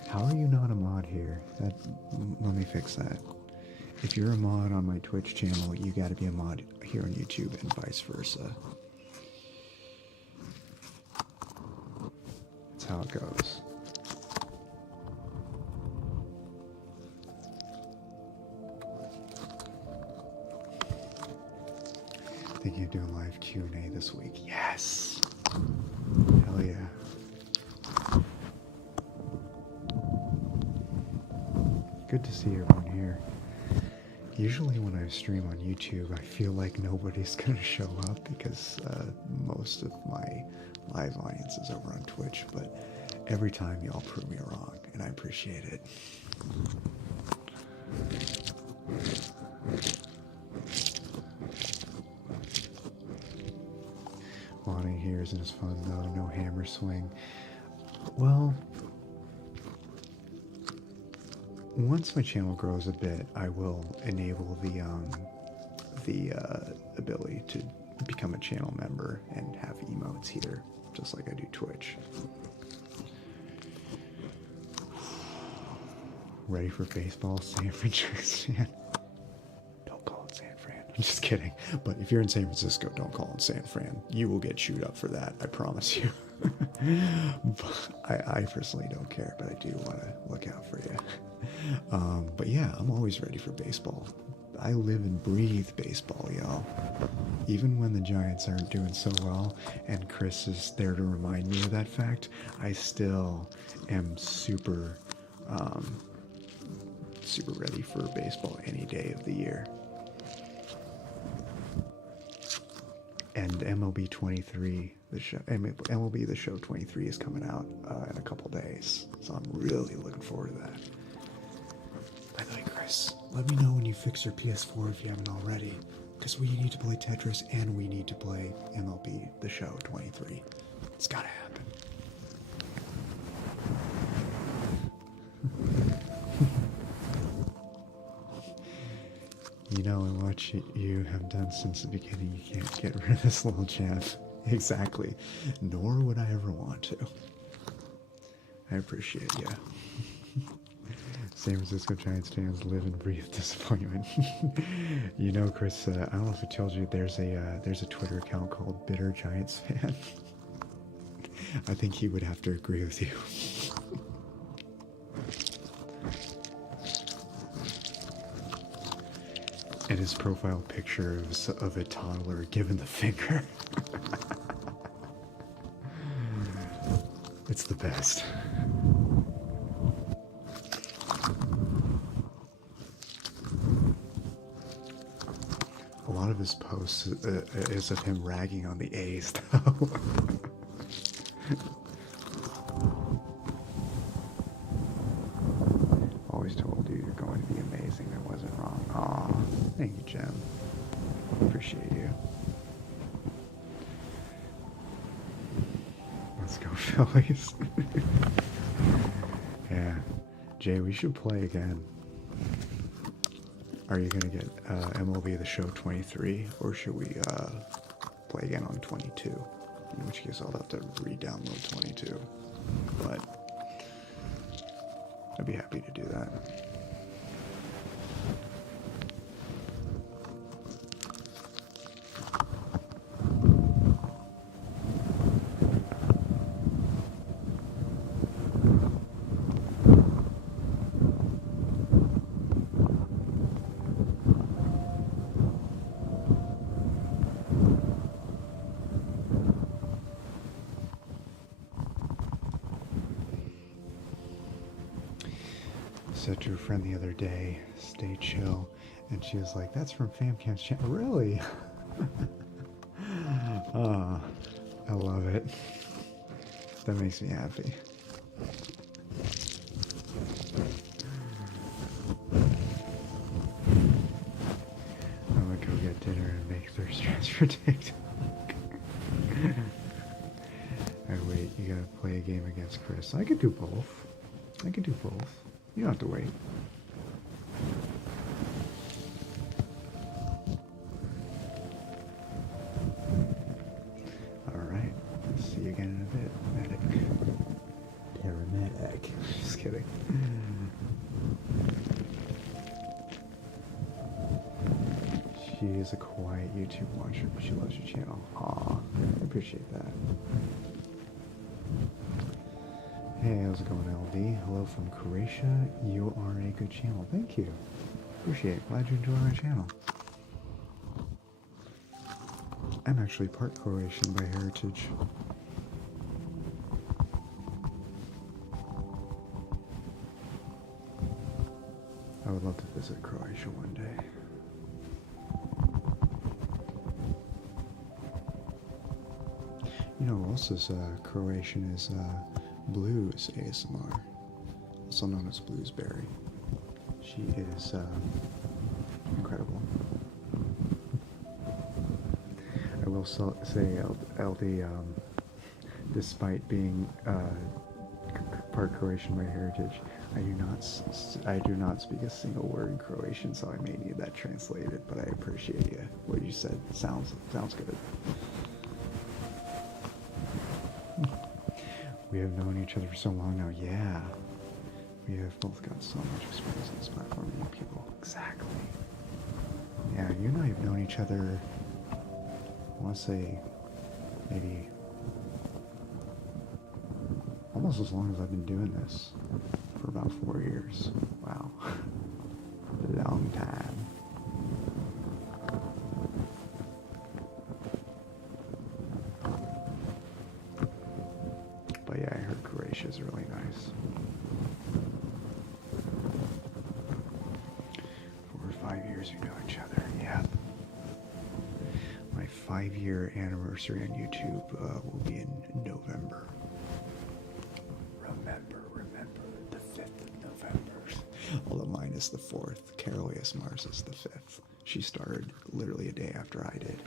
How are you not a mod here? Let me fix that. If you're a mod on my Twitch channel, you gotta be a mod here on YouTube and vice versa. That's how it goes. Thinking of doing live Q&A this week. Yes! Hell yeah. Good to see everyone here. Usually when I stream on YouTube, I feel like nobody's gonna show up because most of my live audience is over on Twitch, but every time y'all prove me wrong, and I appreciate it. Modding here isn't as fun though, no hammer swing. Well, once my channel grows a bit, I will enable the ability to become a channel member and have emotes here, just like I do Twitch. Ready for baseball, San Francisco? Don't call it San Fran. I'm just kidding. But if you're in San Francisco, don't call it San Fran. You will get chewed up for that, I promise you. I personally don't care, but I do want to look out for you. But yeah, I'm always ready for baseball. I live and breathe baseball, y'all. Even when the Giants aren't doing so well, and Chris is there to remind me of that fact, I still am super ready for baseball any day of the year. And MLB 23, MLB The Show 23 is coming out in a couple days, so I'm really looking forward to that. By the way, Chris, let me know when you fix your PS4 if you haven't already, because we need to play Tetris and we need to play MLB The Show 23. It's gotta happen. You know, and what you have done since the beginning, you can't get rid of this little champ. Exactly. Nor would I ever want to. I appreciate you. San Francisco Giants fans live and breathe disappointment. You know, Chris, I don't know if I told you, there's a Twitter account called Bitter Giants Fan. I think he would have to agree with you. And his profile picture of a toddler giving the finger. It's the best. A lot of his posts is of him ragging on the A's, though. Always told you you're going to be amazing. I wasn't wrong. Aw, thank you, Jem. Appreciate you. Let's go, Phillies. Yeah. Jay, we should play again. Are you going to get MLB The Show 23, or should we play again on 22? In which case I'll have to re-download 22. But I'd be happy to do that. said to a friend the other day, stay chill. And she was like, that's from FamKam's channel. Really? Oh, I love it. That makes me happy. I'm gonna go get dinner and make thirst traps for TikTok. Oh wait, you gotta play a game against Chris. I could do both. I could do both. You don't have to wait. Alright, see you again in a bit. Medic. Paramedic. Just kidding. She is a quiet YouTube watcher, but she loves your channel. Aw, I appreciate that. Hey, how's it going, LD? Hello from Croatia. You are a good channel. Thank you. Appreciate it. Glad you enjoy my channel. I'm actually part Croatian by heritage. I would love to visit Croatia one day. You know who else is Croatian is Blues ASMR, also known as Bluesberry. She is incredible. I will say, LD, despite being part Croatian by heritage, I do not speak a single word in Croatian, so I may need that translated. But I appreciate you. What you said sounds good. We have known each other for so long now. Yeah, we have both got so much experience on this platform. Meeting people. Exactly. Yeah, you and I have known each other. I want to say maybe almost as long as I've been doing this, for about 4 years. Wow. Long time. But yeah, I heard Croatia's really nice. 4 or 5 years we know each other, yeah. My 5-year anniversary on YouTube will be in November. Remember, the 5th of November. Although mine is the 4th. Carol ASMR's is the 5th. She started literally a day after I did.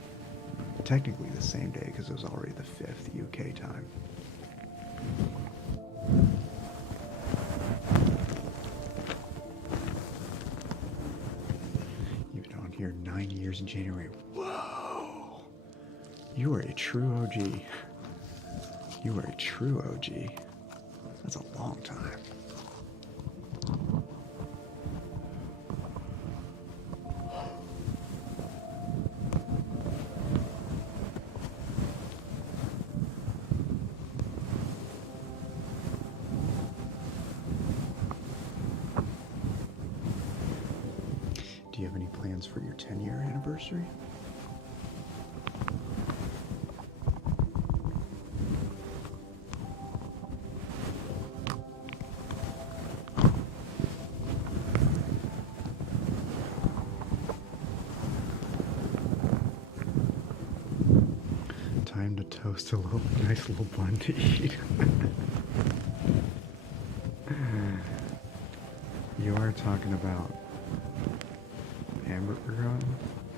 Technically the same day because it was already the 5th UK time. You've been on here 9 years in January. Whoa! You are a true OG. You are a true OG. That's a long time. Do you have any plans for your 10-year anniversary? Time to toast a nice little bun to eat. You are talking about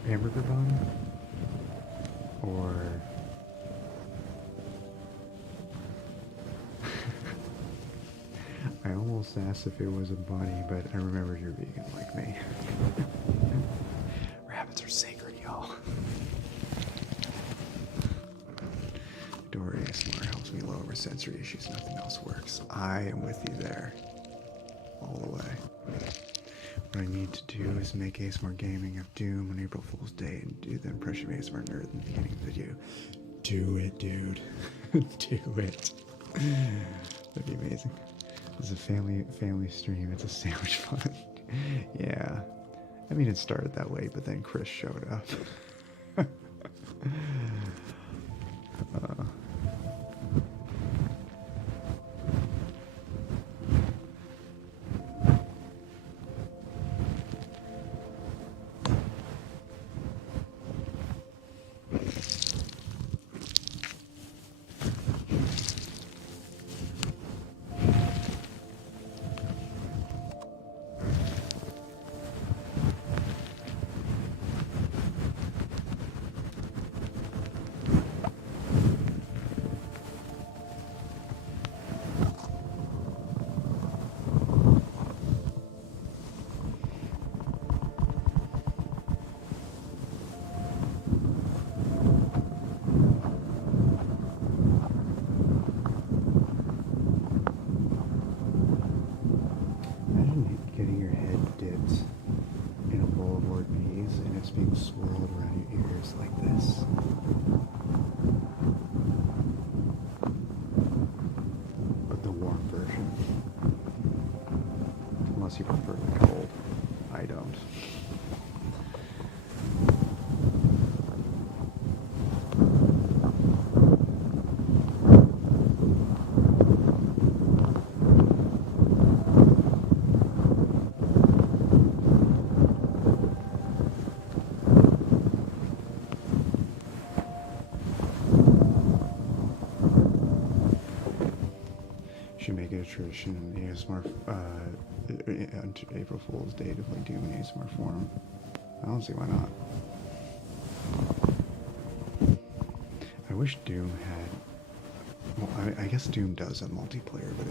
hamburger bun, or I almost asked if it was a bunny, but I remembered you're vegan like me. Rabbits are sacred, y'all. Door ASMR helps me lower sensory issues. Nothing else works. I am with you there, all the way. What I need to do is make ASMR Gaming of Doom on April Fool's Day and do the impression of ASMR Nerd in the beginning of the video. Do it, dude. Do it. That'd be amazing. This is a family stream. It's a sandwich fun. Yeah. I mean, it started that way, but then Chris showed up. you prefer the cold. I don't. Should make it a tradition in ASMR, on April Fool's Day to play Doom in ASMR form. I don't see why not. I wish Doom had, well, I guess Doom does have multiplayer, but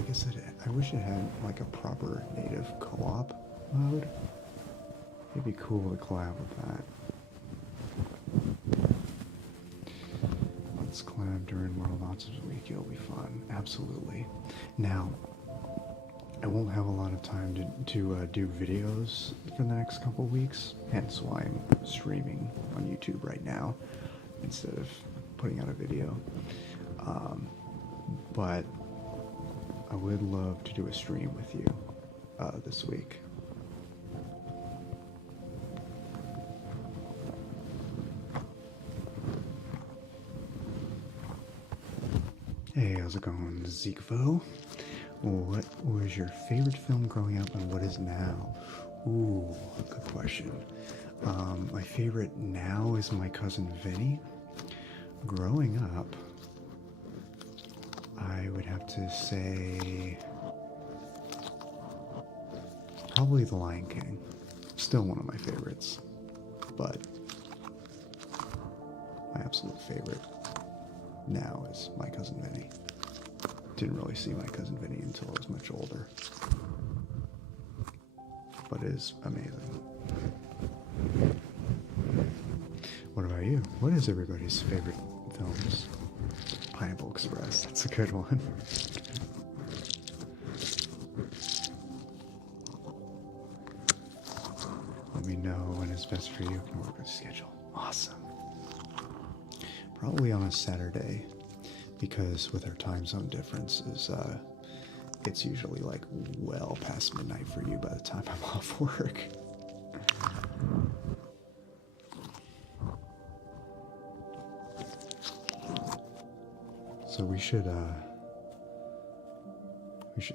I wish it had like a proper native co-op mode. It'd be cool to collab with that. Let's collab during World Monsters Week. It'll be fun. Absolutely. Now, I won't have a lot of time to do videos for the next couple weeks, hence why I'm streaming on YouTube right now instead of putting out a video. But I would love to do a stream with you this week. Hey, how's it going, Zekvo? What was your favorite film growing up and what is now? Ooh, good question. My favorite now is My Cousin Vinny. Growing up, I would have to say probably The Lion King. Still one of my favorites, but my absolute favorite now is My Cousin Vinny. Didn't really see My Cousin Vinny until I was much older, but it is amazing. What about you? What is everybody's favorite films? Pineapple Express, that's a good one. Let me know when it's best for you. I can work with the schedule. Awesome. Probably on a Saturday, because with our time zone differences, it's usually like well past midnight for you by the time I'm off work. So we should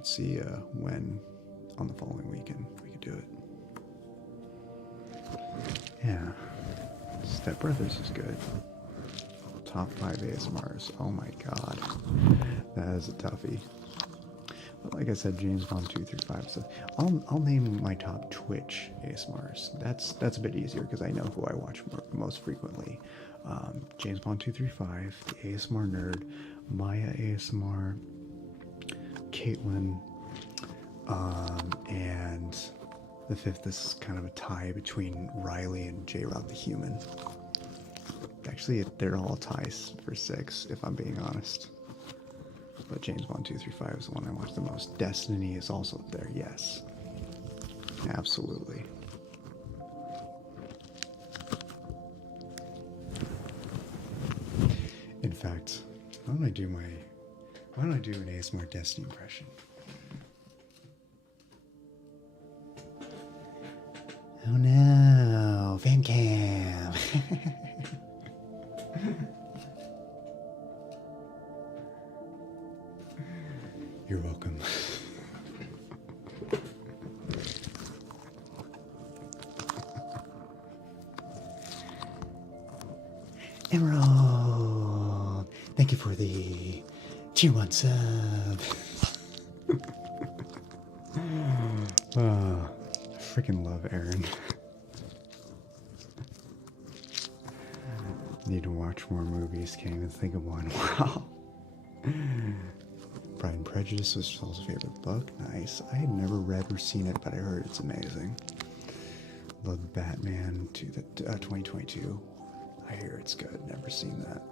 see when on the following weekend we could do it. Yeah, Step Brothers is good. Top 5 ASMRs. Oh my god, that is a toughie. But like I said, James Bond 2 through 5. So I'll name my top Twitch ASMRs. That's a bit easier because I know who I watch most frequently. James Bond 2 through 5, the ASMR Nerd, Maya ASMR, Caitlin, and the 5th is kind of a tie between Riley and J-Rod the Human. Actually, they're all ties for 6, if I'm being honest. But James Bond 2 through 5 is the one I watch the most. Destiny is also there, yes. Absolutely. In fact, why don't I do an ASMR Destiny impression? Oh no, FamKam. You're welcome. Emerald, thank you for the tier 1 sub. I freaking love Aaron. Need to watch more movies. Can't even think of one. Wow. Pride and Prejudice was Saul's favorite book. Nice. I had never read or seen it, but I heard it's amazing. Love Batman to the 2022. I hear it's good. Never seen that.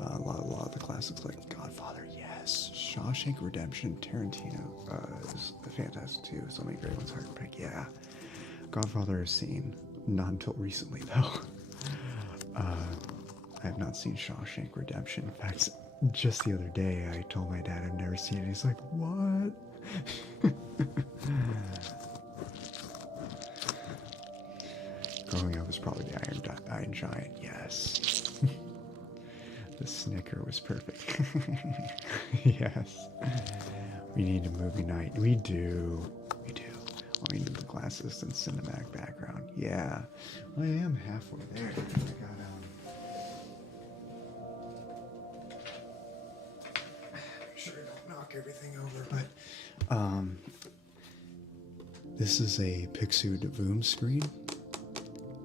A lot of the classics like Godfather. Yes. Shawshank Redemption. Tarantino is fantastic too. So many great ones. Hard to pick. Yeah. Godfather I've seen. Not until recently though. I have not seen Shawshank Redemption. In fact, just the other day, I told my dad I've never seen it. He's like, what? was probably the Iron Giant. Yes. The Snicker was perfect. Yes. We need a movie night. We do. We do. Oh, we need the glasses and cinematic background. Yeah. I am halfway there. I got make sure I don't knock everything over, but this is a Pixud Voom screen.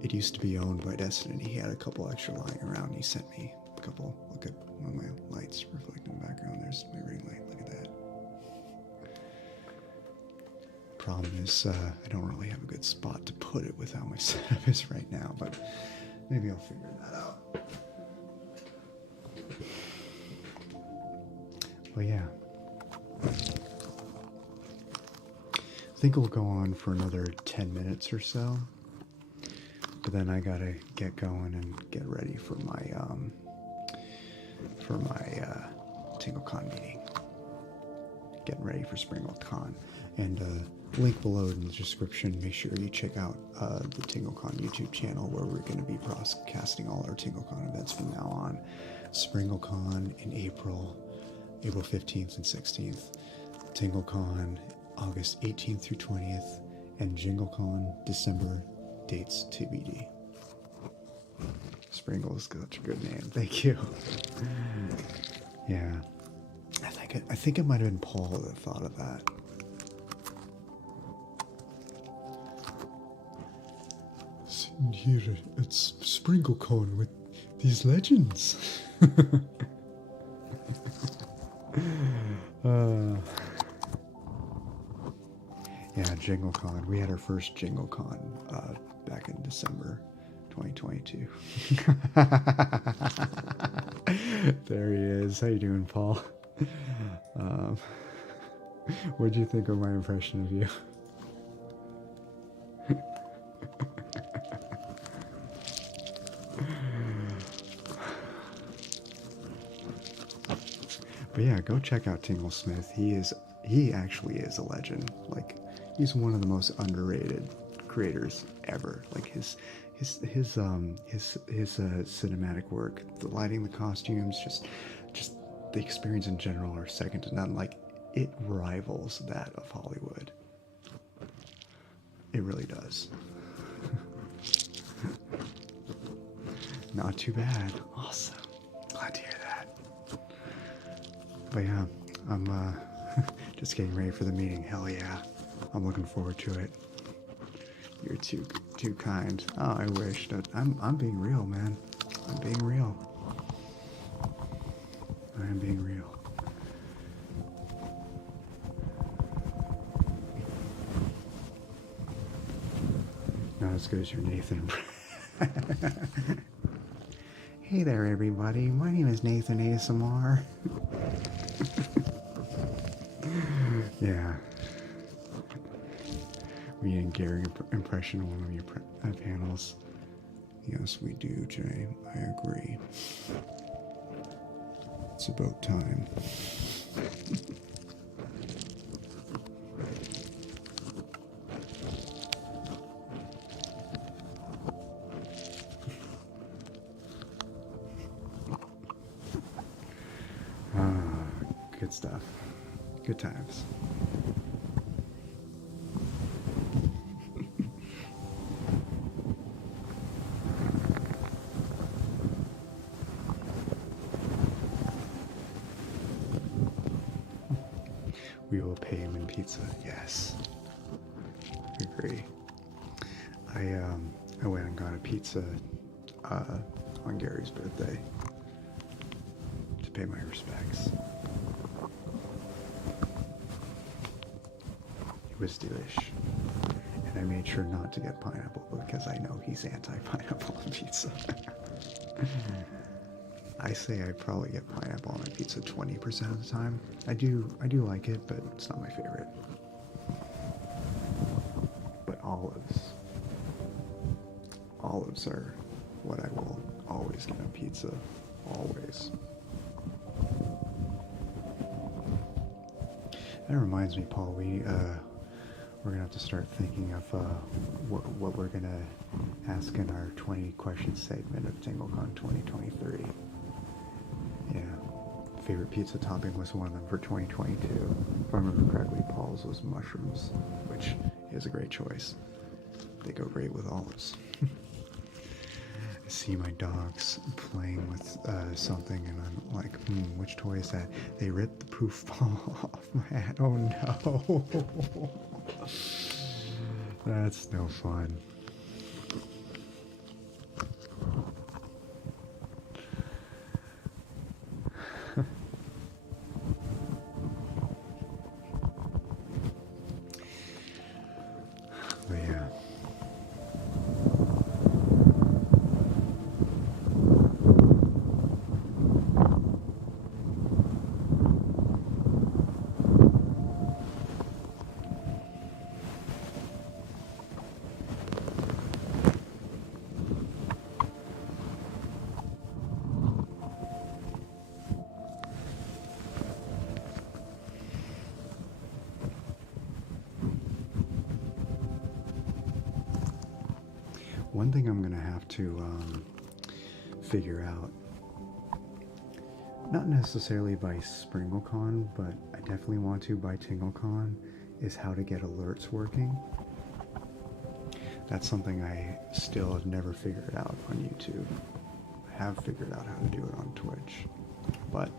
It used to be owned by Destiny. He had a couple extra lying around. He sent me a couple. Look at one of my lights reflecting in the background. There's my ring light. Look at that. Problem is, I don't really have a good spot to put it with how my setup is right now, but maybe I'll figure that out. Well, yeah. I think we'll go on for another 10 minutes or so. But then I gotta get going and get ready for my TingleCon meeting. Getting ready for SpringleCon. And link below in the description. Make sure you check out the TingleCon YouTube channel where we're going to be broadcasting all our TingleCon events from now on. SpringleCon in April 15th and 16th. TingleCon August 18th through 20th. And JingleCon December. Dates TBD. Springle is such a good name. Thank you. Yeah. I think it might have been Paul that thought of that. Sitting here at SpringleCon with these legends. Yeah, JingleCon. We had our first JingleCon back in December 2022. There he is. How you doing, Paul? What did you think of my impression of you? But yeah, go check out Tingle Smith. He actually is a legend. Like, he's one of the most underrated creators ever. Like his cinematic work, the lighting, the costumes, just the experience in general are second to none. Like, it rivals that of Hollywood. It really does. Not too bad. Awesome. Glad to hear that. But yeah, I'm just getting ready for the meeting. Hell yeah. I'm looking forward to it. You're too kind. Oh, I wish. I'm being real, man. I'm being real. I am being real. Not as good as your Nathan. Hey there, everybody. My name is Nathan ASMR. Yeah. We didn't get an impression on one of your panels. Yes, we do, Jay. I agree. It's about time. Good stuff. Good times. We will pay him in pizza. Yes. Agree. I went and got a pizza on Gary's birthday to pay my respects. It was delish. And I made sure not to get pineapple because I know he's anti-pineapple on pizza. I say I probably get pineapple on my pizza 20% of the time. I do like it, but it's not my favorite. But olives are what I will always get on pizza. Always. That reminds me, Paul, we're we're gonna have to start thinking of what we're gonna ask in our 20 question segment of TingleCon 2023. Yeah, favorite pizza topping was one of them for 2022. If I remember correctly, Paul's was mushrooms, which is a great choice. They go great with olives. I see my dogs playing with something, and I'm like, which toy is that? They ripped the poof ball off my hat. Oh no. That's no fun. But yeah. One thing I'm gonna have to figure out, not necessarily by SpringleCon, but I definitely want to by TingleCon, is how to get alerts working. That's something I still have never figured out on YouTube. I have figured out how to do it on Twitch, but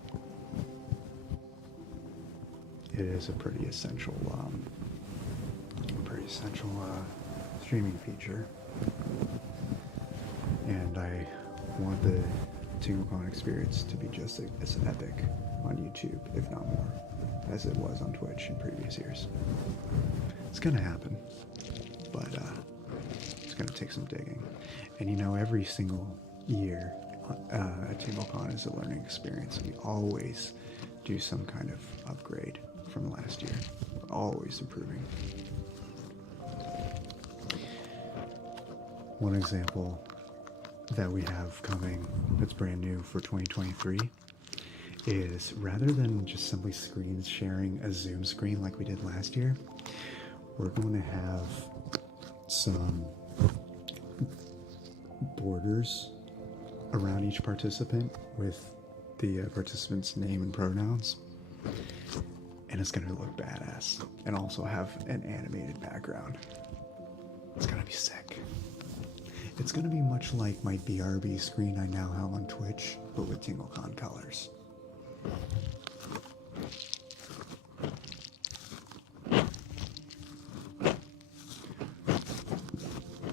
it is a pretty essential streaming feature. And I want the TingleCon experience to be just as epic on YouTube, if not more, as it was on Twitch in previous years. It's gonna happen, but it's gonna take some digging. And you know, every single year at TingleCon is a learning experience. We always do some kind of upgrade from last year. We're always improving. One example that we have coming that's brand new for 2023 is, rather than just simply screen sharing a Zoom screen like we did last year, we're going to have some borders around each participant with the participant's name and pronouns, and it's going to look badass and also have an animated background. It's going to be sick. It's going to be much like my BRB screen I now have on Twitch, but with TingleCon colors.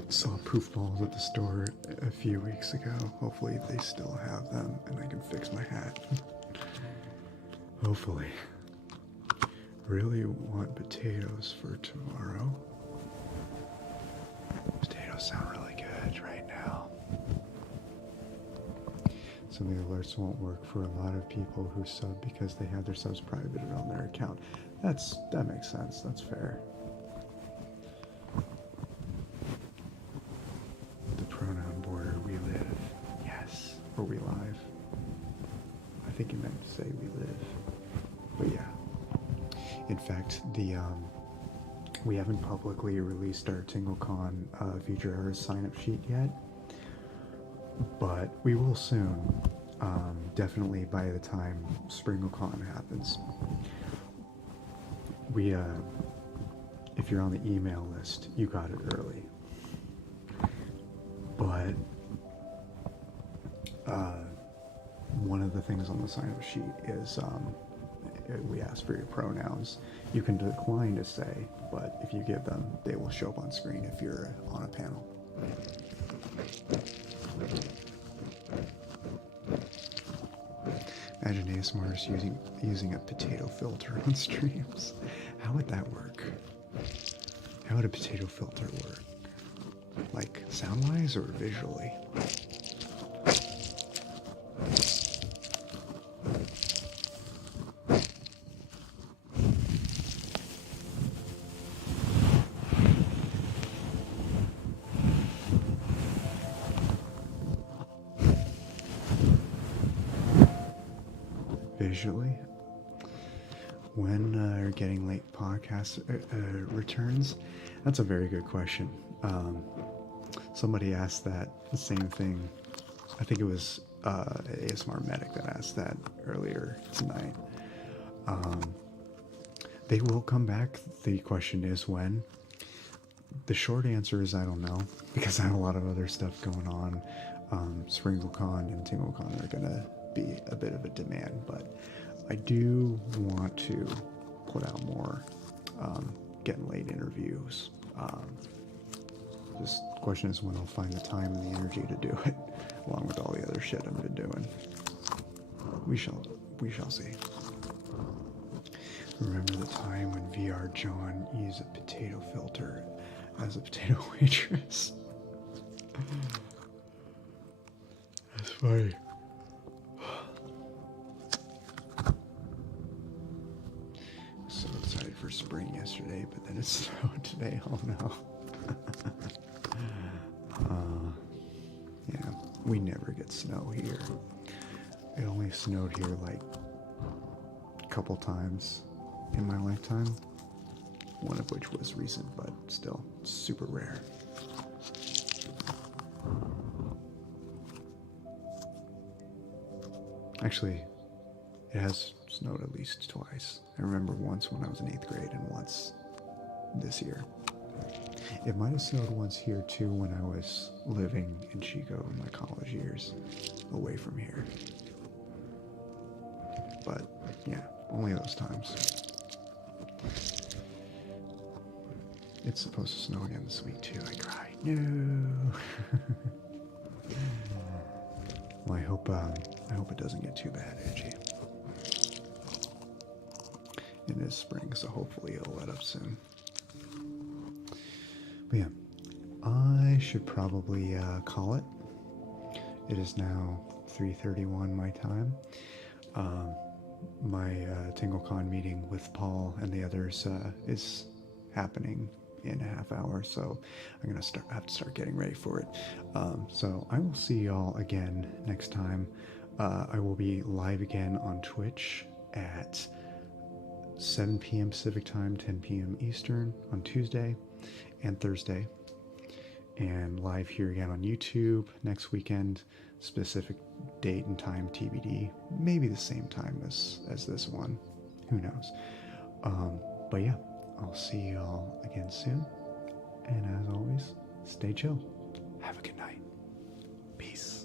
Saw poof balls at the store a few weeks ago. Hopefully they still have them and I can fix my hat. Hopefully. Really want potatoes for tomorrow. Potatoes sound really good right now. Some of the alerts won't work for a lot of people who sub because they have their subs privated on their account. That makes sense. That's fair. The pronoun border, we live. Yes. Or we live. I think you meant to say we live. But yeah. In fact, we haven't publicly released our TingleCon Future Hours sign-up sheet yet, but we will soon. Definitely by the time SpringleCon happens. If you're on the email list, you got it early. But one of the things on the sign-up sheet is we ask for your pronouns. You can decline to say, but if you give them, they will show up on screen if you're on a panel. Imagine ASMRs using a potato filter on streams. How would that work? How would a potato filter work? Like sound-wise or visually? Visually? When are getting late podcast returns? That's a very good question. Somebody asked that the same thing. I think it was ASMR Medic that asked that earlier tonight. They will come back. The question is when. The short answer is I don't know, because I have a lot of other stuff going on. SpringleCon and TingleCon are going to be a bit of a demand, but I do want to put out more getting late interviews. This question is when I'll find the time and the energy to do it, along with all the other shit I've been doing. We shall see. Remember the time when VR John used a potato filter as a potato waitress? That's funny. So excited for spring yesterday, but then it snowed today. Oh no. Yeah, we never get snow here. It only snowed here like a couple times in my lifetime. One of which was recent, but still super rare. Actually, it has snowed at least twice. I remember once when I was in 8th grade and once this year. It might have snowed once here too when I was living in Chico in my college years, away from here. But yeah, only those times. It's supposed to snow again this week too. I cried. No. Well, I hope it doesn't get too bad, Edgy. It is spring, so hopefully it'll let up soon. But yeah, I should probably call it. It is now 3:31 my time. My TingleCon meeting with Paul and the others is happening in a half hour, so I'm gonna have to start getting ready for it. So I will see y'all again next time. I will be live again on Twitch at 7 p.m. Pacific time, 10 p.m. Eastern on Tuesday and Thursday, and live here again on YouTube next weekend. Specific date and time TBD, maybe the same time as this one, who knows. But yeah, I'll see you all again soon, and as always, stay chill. Have a good night. Peace.